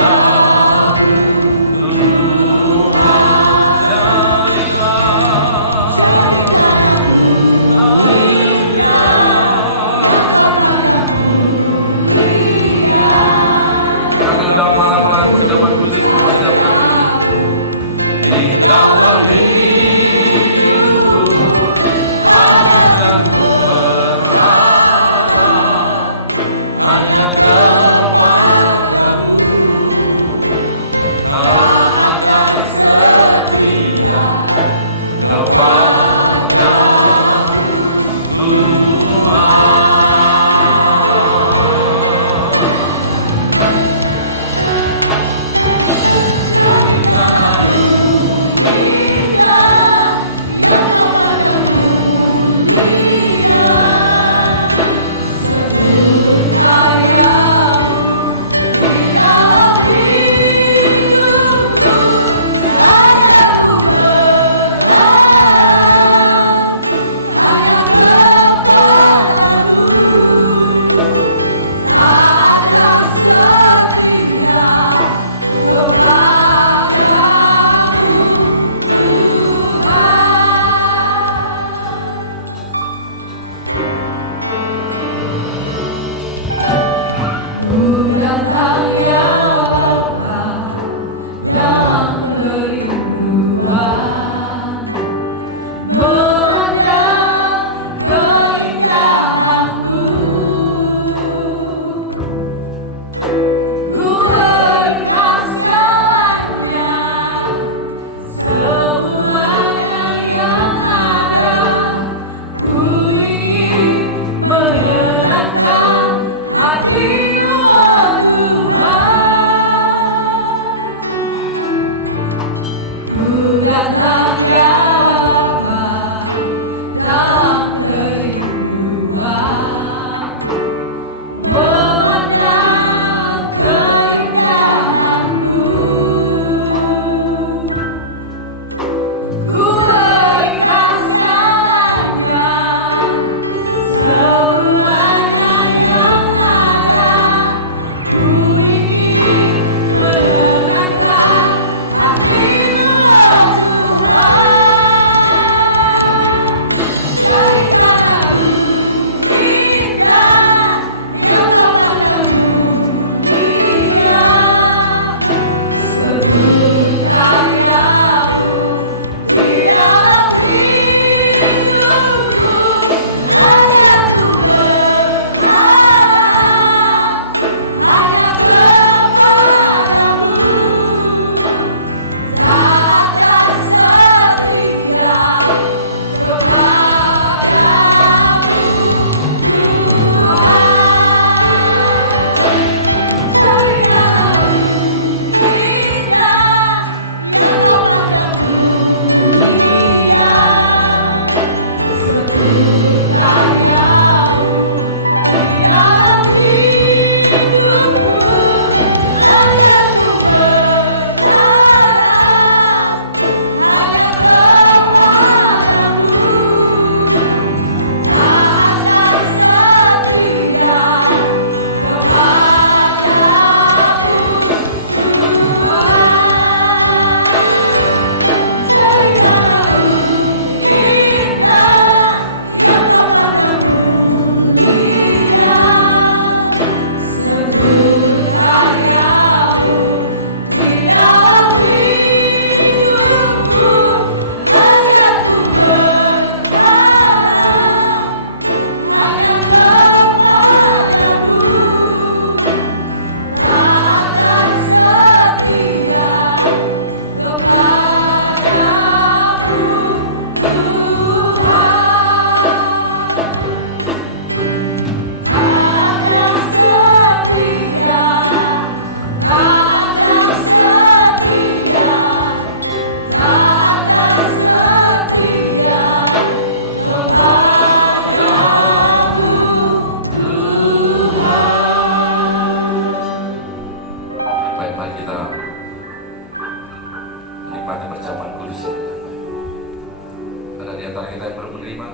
menikmati perjamuan kudus ini dengan baik. Ada di antara kita yang belum menerima?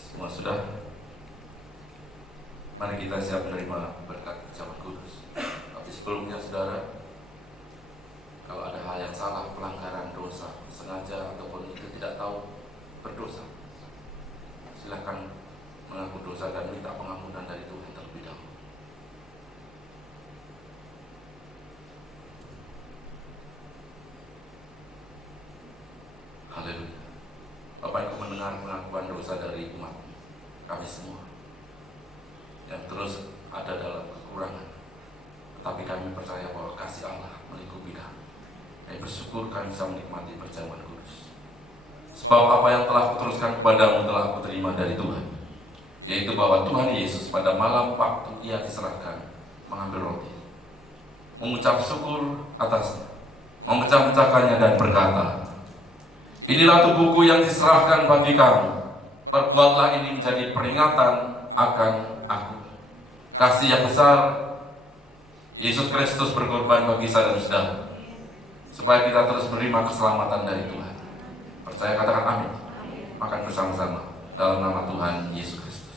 Semua sudah? Mari kita siap menerima berkat perjamuan kudus. Tapi sebelumnya saudara, kalau ada hal yang salah, pelanggaran, dosa, sengaja ataupun itu tidak tahu berdosa, silakan mengaku dosa dan minta pengampunan dari Tuhan terlebih dahulu. Haleluya. Bapak Ibu mendengar pengakuan dosa dari umat kami semua yang terus ada dalam kekurangan, tetapi kami percaya bahwa kasih Allah melingkupi kami. Kami bersyukur kami bisa menikmati perjamuan kudus. Sebab apa yang telah kuteruskan kepadamu telah kuterima dari Tuhan, yaitu bahwa Tuhan Yesus pada malam waktu ia diserahkan mengambil roti, mengucap syukur atasnya, memecah-mecahkannya dan berkata, "Inilah tubuhku yang diserahkan bagi kamu. Perbuatlah ini menjadi peringatan akan aku." Kasih yang besar Yesus Kristus berkorban bagi saudara-saudara, supaya kita terus menerima keselamatan dari Tuhan. Percaya, katakan amin. Makan bersama-sama dalam nama Tuhan Yesus Kristus.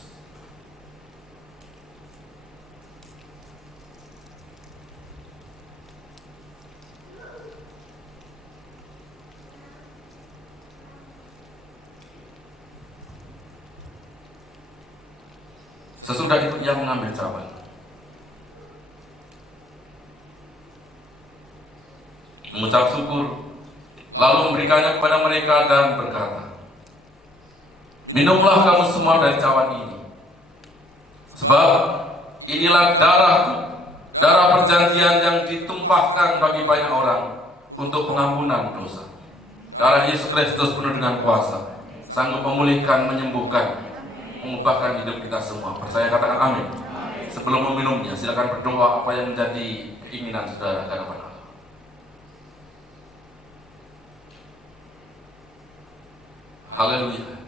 Sesudah itu ia mengambil cawan, mengucap syukur, lalu memberikannya kepada mereka dan berkata, "Minumlah kamu semua dari cawan ini, sebab inilah darahku, darah perjanjian yang ditumpahkan bagi banyak orang untuk pengampunan dosa." Darah Yesus Kristus penuh dengan kuasa, sanggup memulihkan, menyembuhkan, mengubahkan hidup kita semua. Percaya, katakan amin. Sebelum meminumnya, silakan berdoa apa yang menjadi keinginan saudara ke hadapan Allah. Haleluya.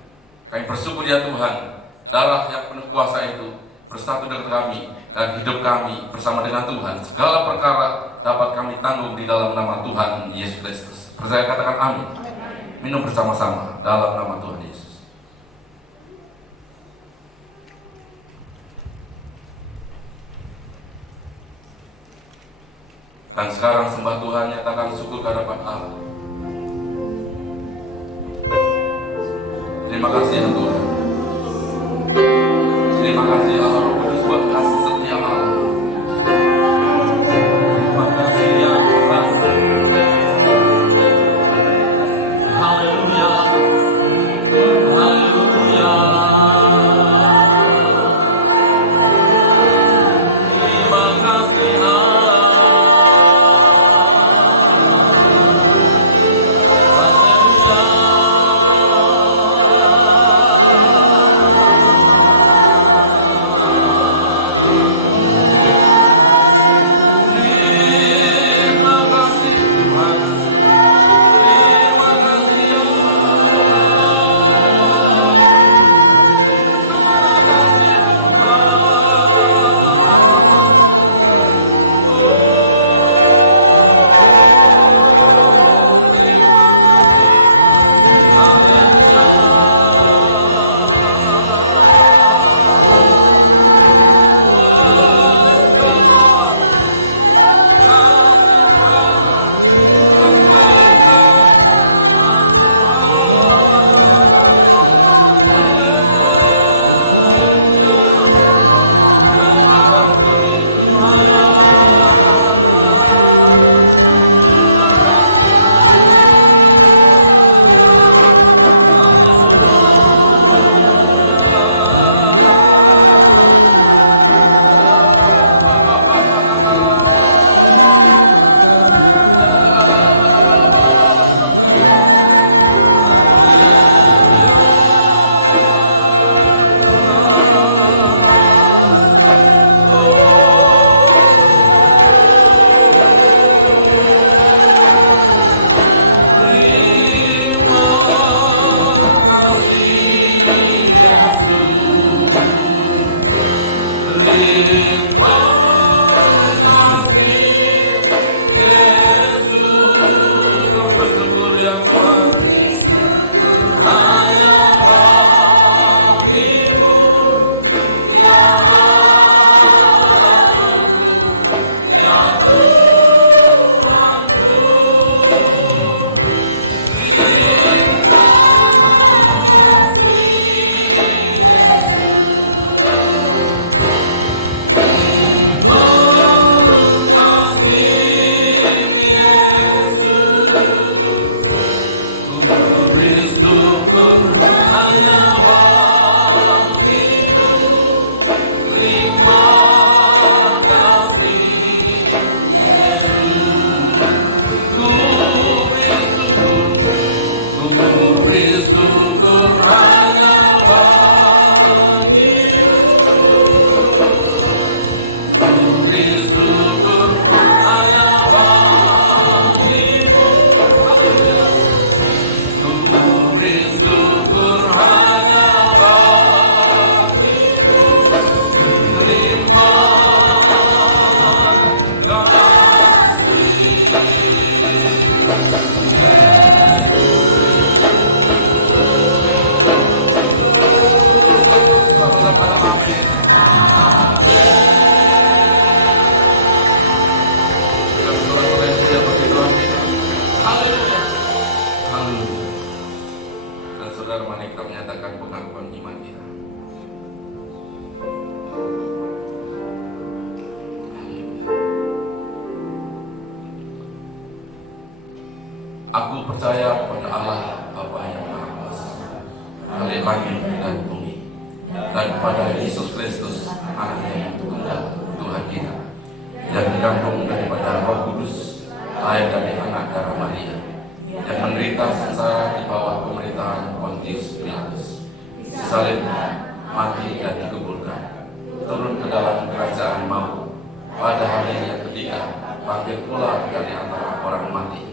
Kami bersyukur ya Tuhan, darah yang penuh kuasa itu bersatu dengan kami dan hidup kami bersama dengan Tuhan. Segala perkara dapat kami tanggung di dalam nama Tuhan Yesus Kristus. Percaya, katakan amin. Minum bersama-sama dalam nama Tuhan Yesus. Dan sekarang sembah Tuhan, nyatakan syukur ke hadapan Allah. Terima kasih ya Tuhan. Terima kasih Allah Roh Kudus buat kasih setia Allah. Terima kasih ya Tuhan. Haleluya. Haleluya. Terima kasih Allah. Haleluya. Dan saudara, mari kita menyatakan pengakuan iman kita. Aku percaya kepada Allah Bapa yang Maha Kuasa, Hari langit dan bumi, dan kepada Yesus Kristus, Anaknya yang tunggal, Tuhan kita, yang dikandung daripada Roh Kudus, lahir dari anak darah Maria, yang menderita sengsara di bawah pemerintahan Pontius Pilatus, disalib, mati dan dikuburkan, turun ke dalam kerajaan maut, pada hari yang ketiga bangkit pula dari antara orang mati,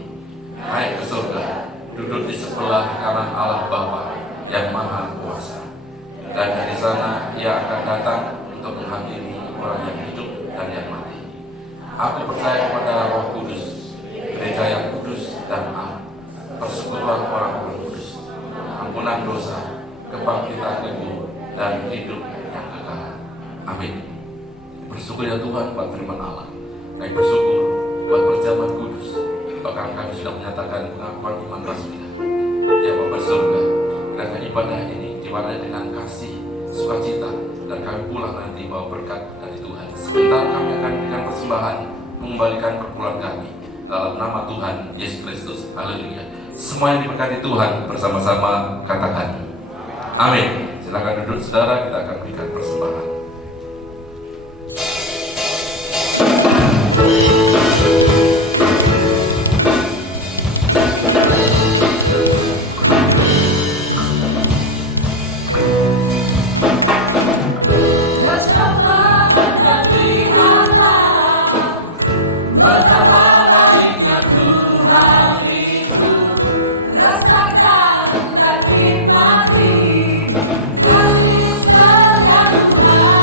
naik ke surga, duduk di sebelah kanan Allah Bapa yang Maha Kuasa, dan dari sana Ia akan datang untuk menghakimi orang yang hidup dan yang mati. Aku percaya kepada Roh Kudus, gereja yang kudus dan am, persekutuan orang kudus, ampunan dosa, kebangkitan tubuh, dan hidup yang kekal. Amin. Bersyukur ya Tuhan buat firman Allah. Kami bersyukur buat perjamuan kudus. Bahkan kami sudah menyatakan pengakuan iman kita. Ya Bapa surga, karena ibadah ini diwarnai dengan kasih, sukacita, dan kami pulang nanti bawa berkat dari Tuhan. Sebentar kami akan berikan persembahan, mengembalikan perpuluhan kami dalam nama Tuhan Yesus Kristus. Haleluya. Semua yang diberkati Tuhan bersama-sama katakan amin. Silakan duduk saudara, kita akan berikan persembahan. Rasakan dan nikmati kasih setia Tuhan.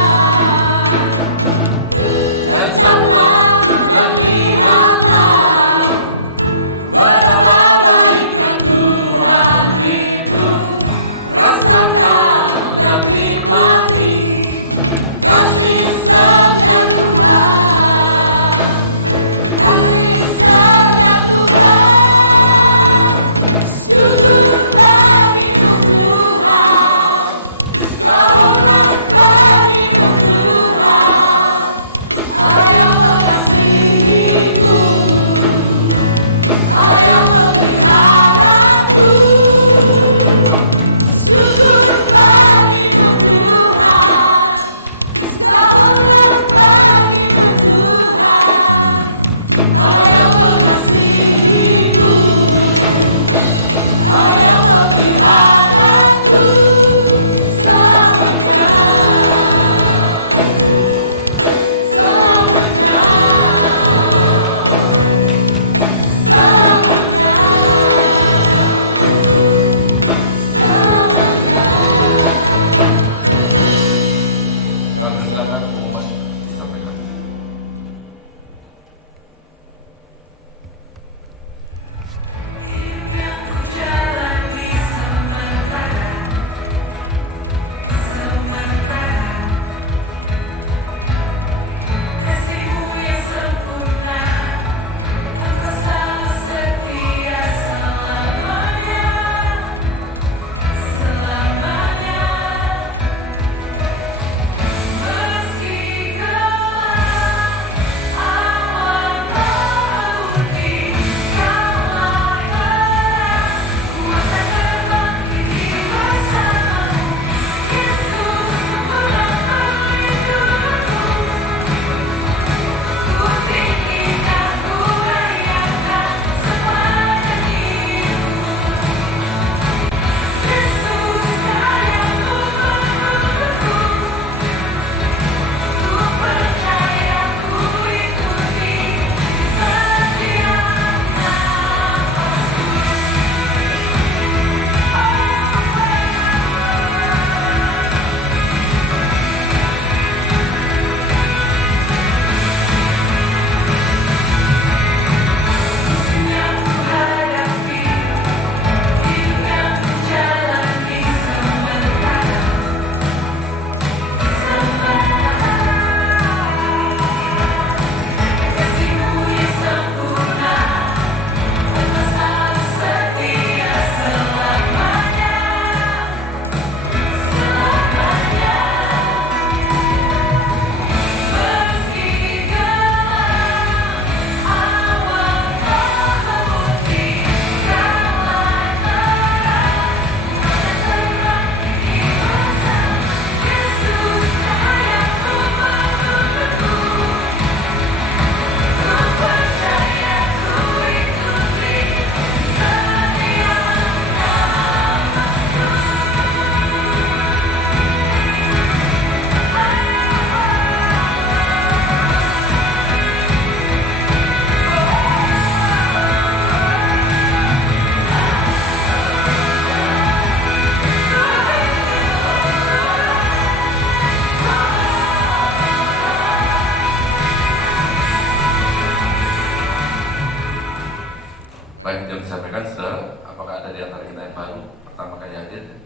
Baik yang disampaikan saudara, apakah ada di antara kita yang baru pertama kali hadir?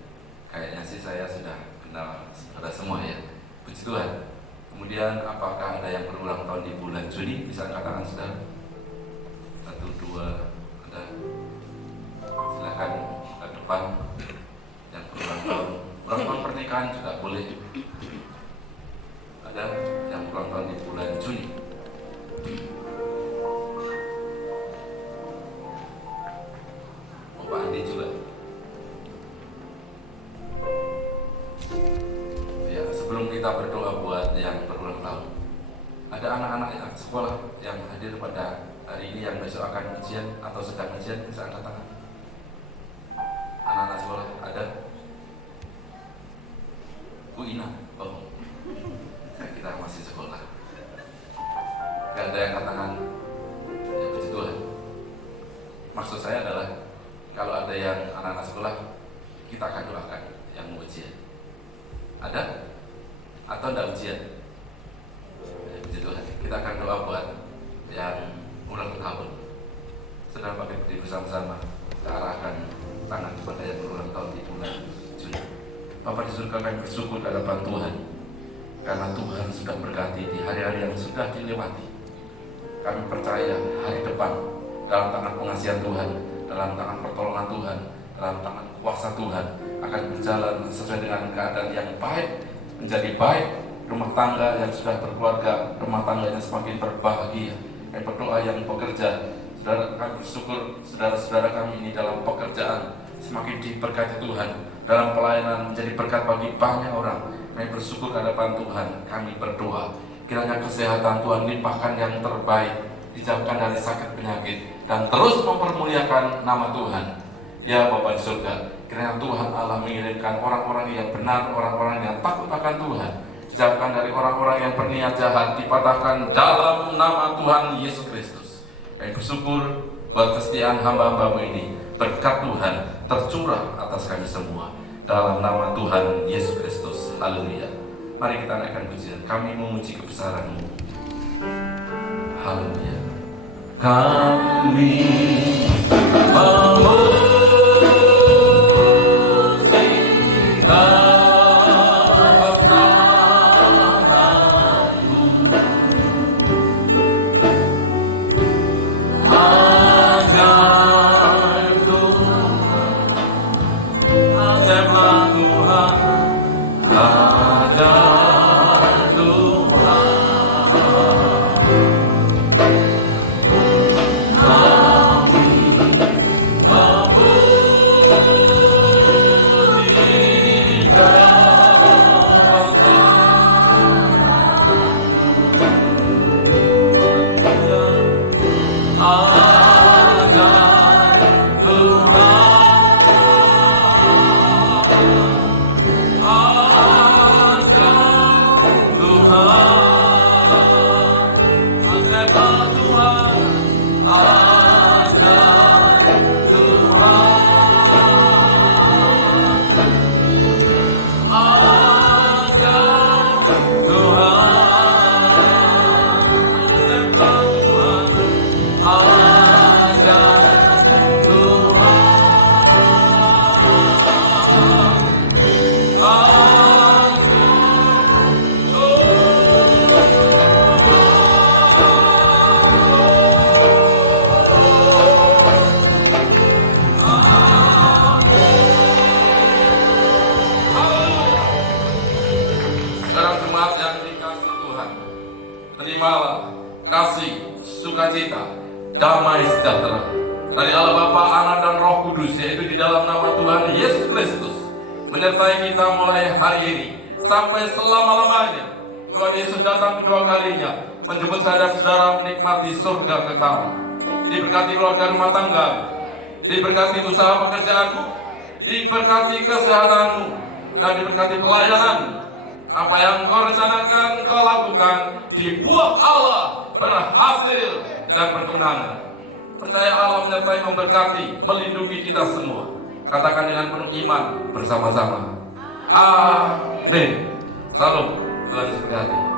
Kayaknya sih saya sudah kenal saudara semua ya. Puji Tuhan. Kemudian apakah ada yang berulang tahun di bulan Juni? Bisa katakan saudara? 1, 2, ada. Silakan ke depan yang berulang tahun. Ulang tahun pernikahan juga boleh. Ada yang ulang tahun di bulan Juni. Pak Andi juga. Ya, sebelum kita berdoa buat yang berulang tahun, ada anak-anak sekolah yang hadir pada hari ini yang besok akan ujian atau sedang ujian, bisa angkat tangan. Anak-anak sekolah ada? Bu Ina, oh, saya kira masih sekolah. Gak ada yang angkat tangan. Ya, puji Tuhan. Maksud saya adalah kalau ada yang anak-anak sekolah, kita akan doakan yang mau ujian. Ada? Atau tidak ujian? Ya, puji Tuhan. Kita akan doa buat yang ulang tahun. Saudara pakai berdiri bersama-sama, kita arahkan tangan kepada yang berulang tahun di bulan Juni. Bapak di surga, kami bersyukur di hadapan Tuhan, karena Tuhan sudah berkati di hari-hari yang sudah dilewati. Kami percaya hari depan dalam tangan pengasihan Tuhan, dalam tangan pertolongan Tuhan, dalam tangan kuasa Tuhan akan berjalan sesuai dengan keadaan yang baik, menjadi baik. Rumah tangga yang sudah berkeluarga, rumah tangga yang semakin berbahagia. Kami berdoa yang bekerja, saudara kami bersyukur saudara-saudara kami ini dalam pekerjaan semakin diberkati Tuhan, dalam pelayanan menjadi berkat bagi banyak orang. Kami bersyukur ke hadapan Tuhan, kami berdoa kiranya kesehatan Tuhan limpahkan yang terbaik, dijauhkan dari sakit penyakit, dan terus mempermuliakan nama Tuhan. Ya Bapa di surga, kiranya Tuhan Allah mengirimkan orang-orang yang benar, orang-orang yang takut akan Tuhan, dijauhkan dari orang-orang yang berniat jahat, dipatahkan dalam nama Tuhan Yesus Kristus. Kami bersyukur buat kesetiaan hamba-hambamu ini, berkat Tuhan tercurah atas kami semua, dalam nama Tuhan Yesus Kristus. Haleluya. Mari kita naikkan pujian, kami memuji kebesaran-Mu. Haleluya. Kami memuji kebesaran-Mu, ajaib Tuhan, ajaiblah Tuhan, ajaib terimalah kasih, sukacita, damai sejahtera dari Allah Bapa, Anak dan Roh Kudus, yaitu di dalam nama Tuhan Yesus Kristus, menyertai kita mulai hari ini sampai selama-lamanya. Tuhan Yesus datang kedua kalinya menjemput saudara-saudara menikmati surga kekal. Diberkati keluarga rumah tangga, diberkati usaha pekerjaanmu, diberkati kesehatanmu, dan diberkati pelayanan. Apa yang kau rencanakan, kau lakukan, dibuat Allah berhasil dan berkemenangan. Percaya Allah menyertai, memberkati, melindungi kita semua. Katakan dengan penuh iman bersama-sama. Amin. Salam. Tuhan memberkati.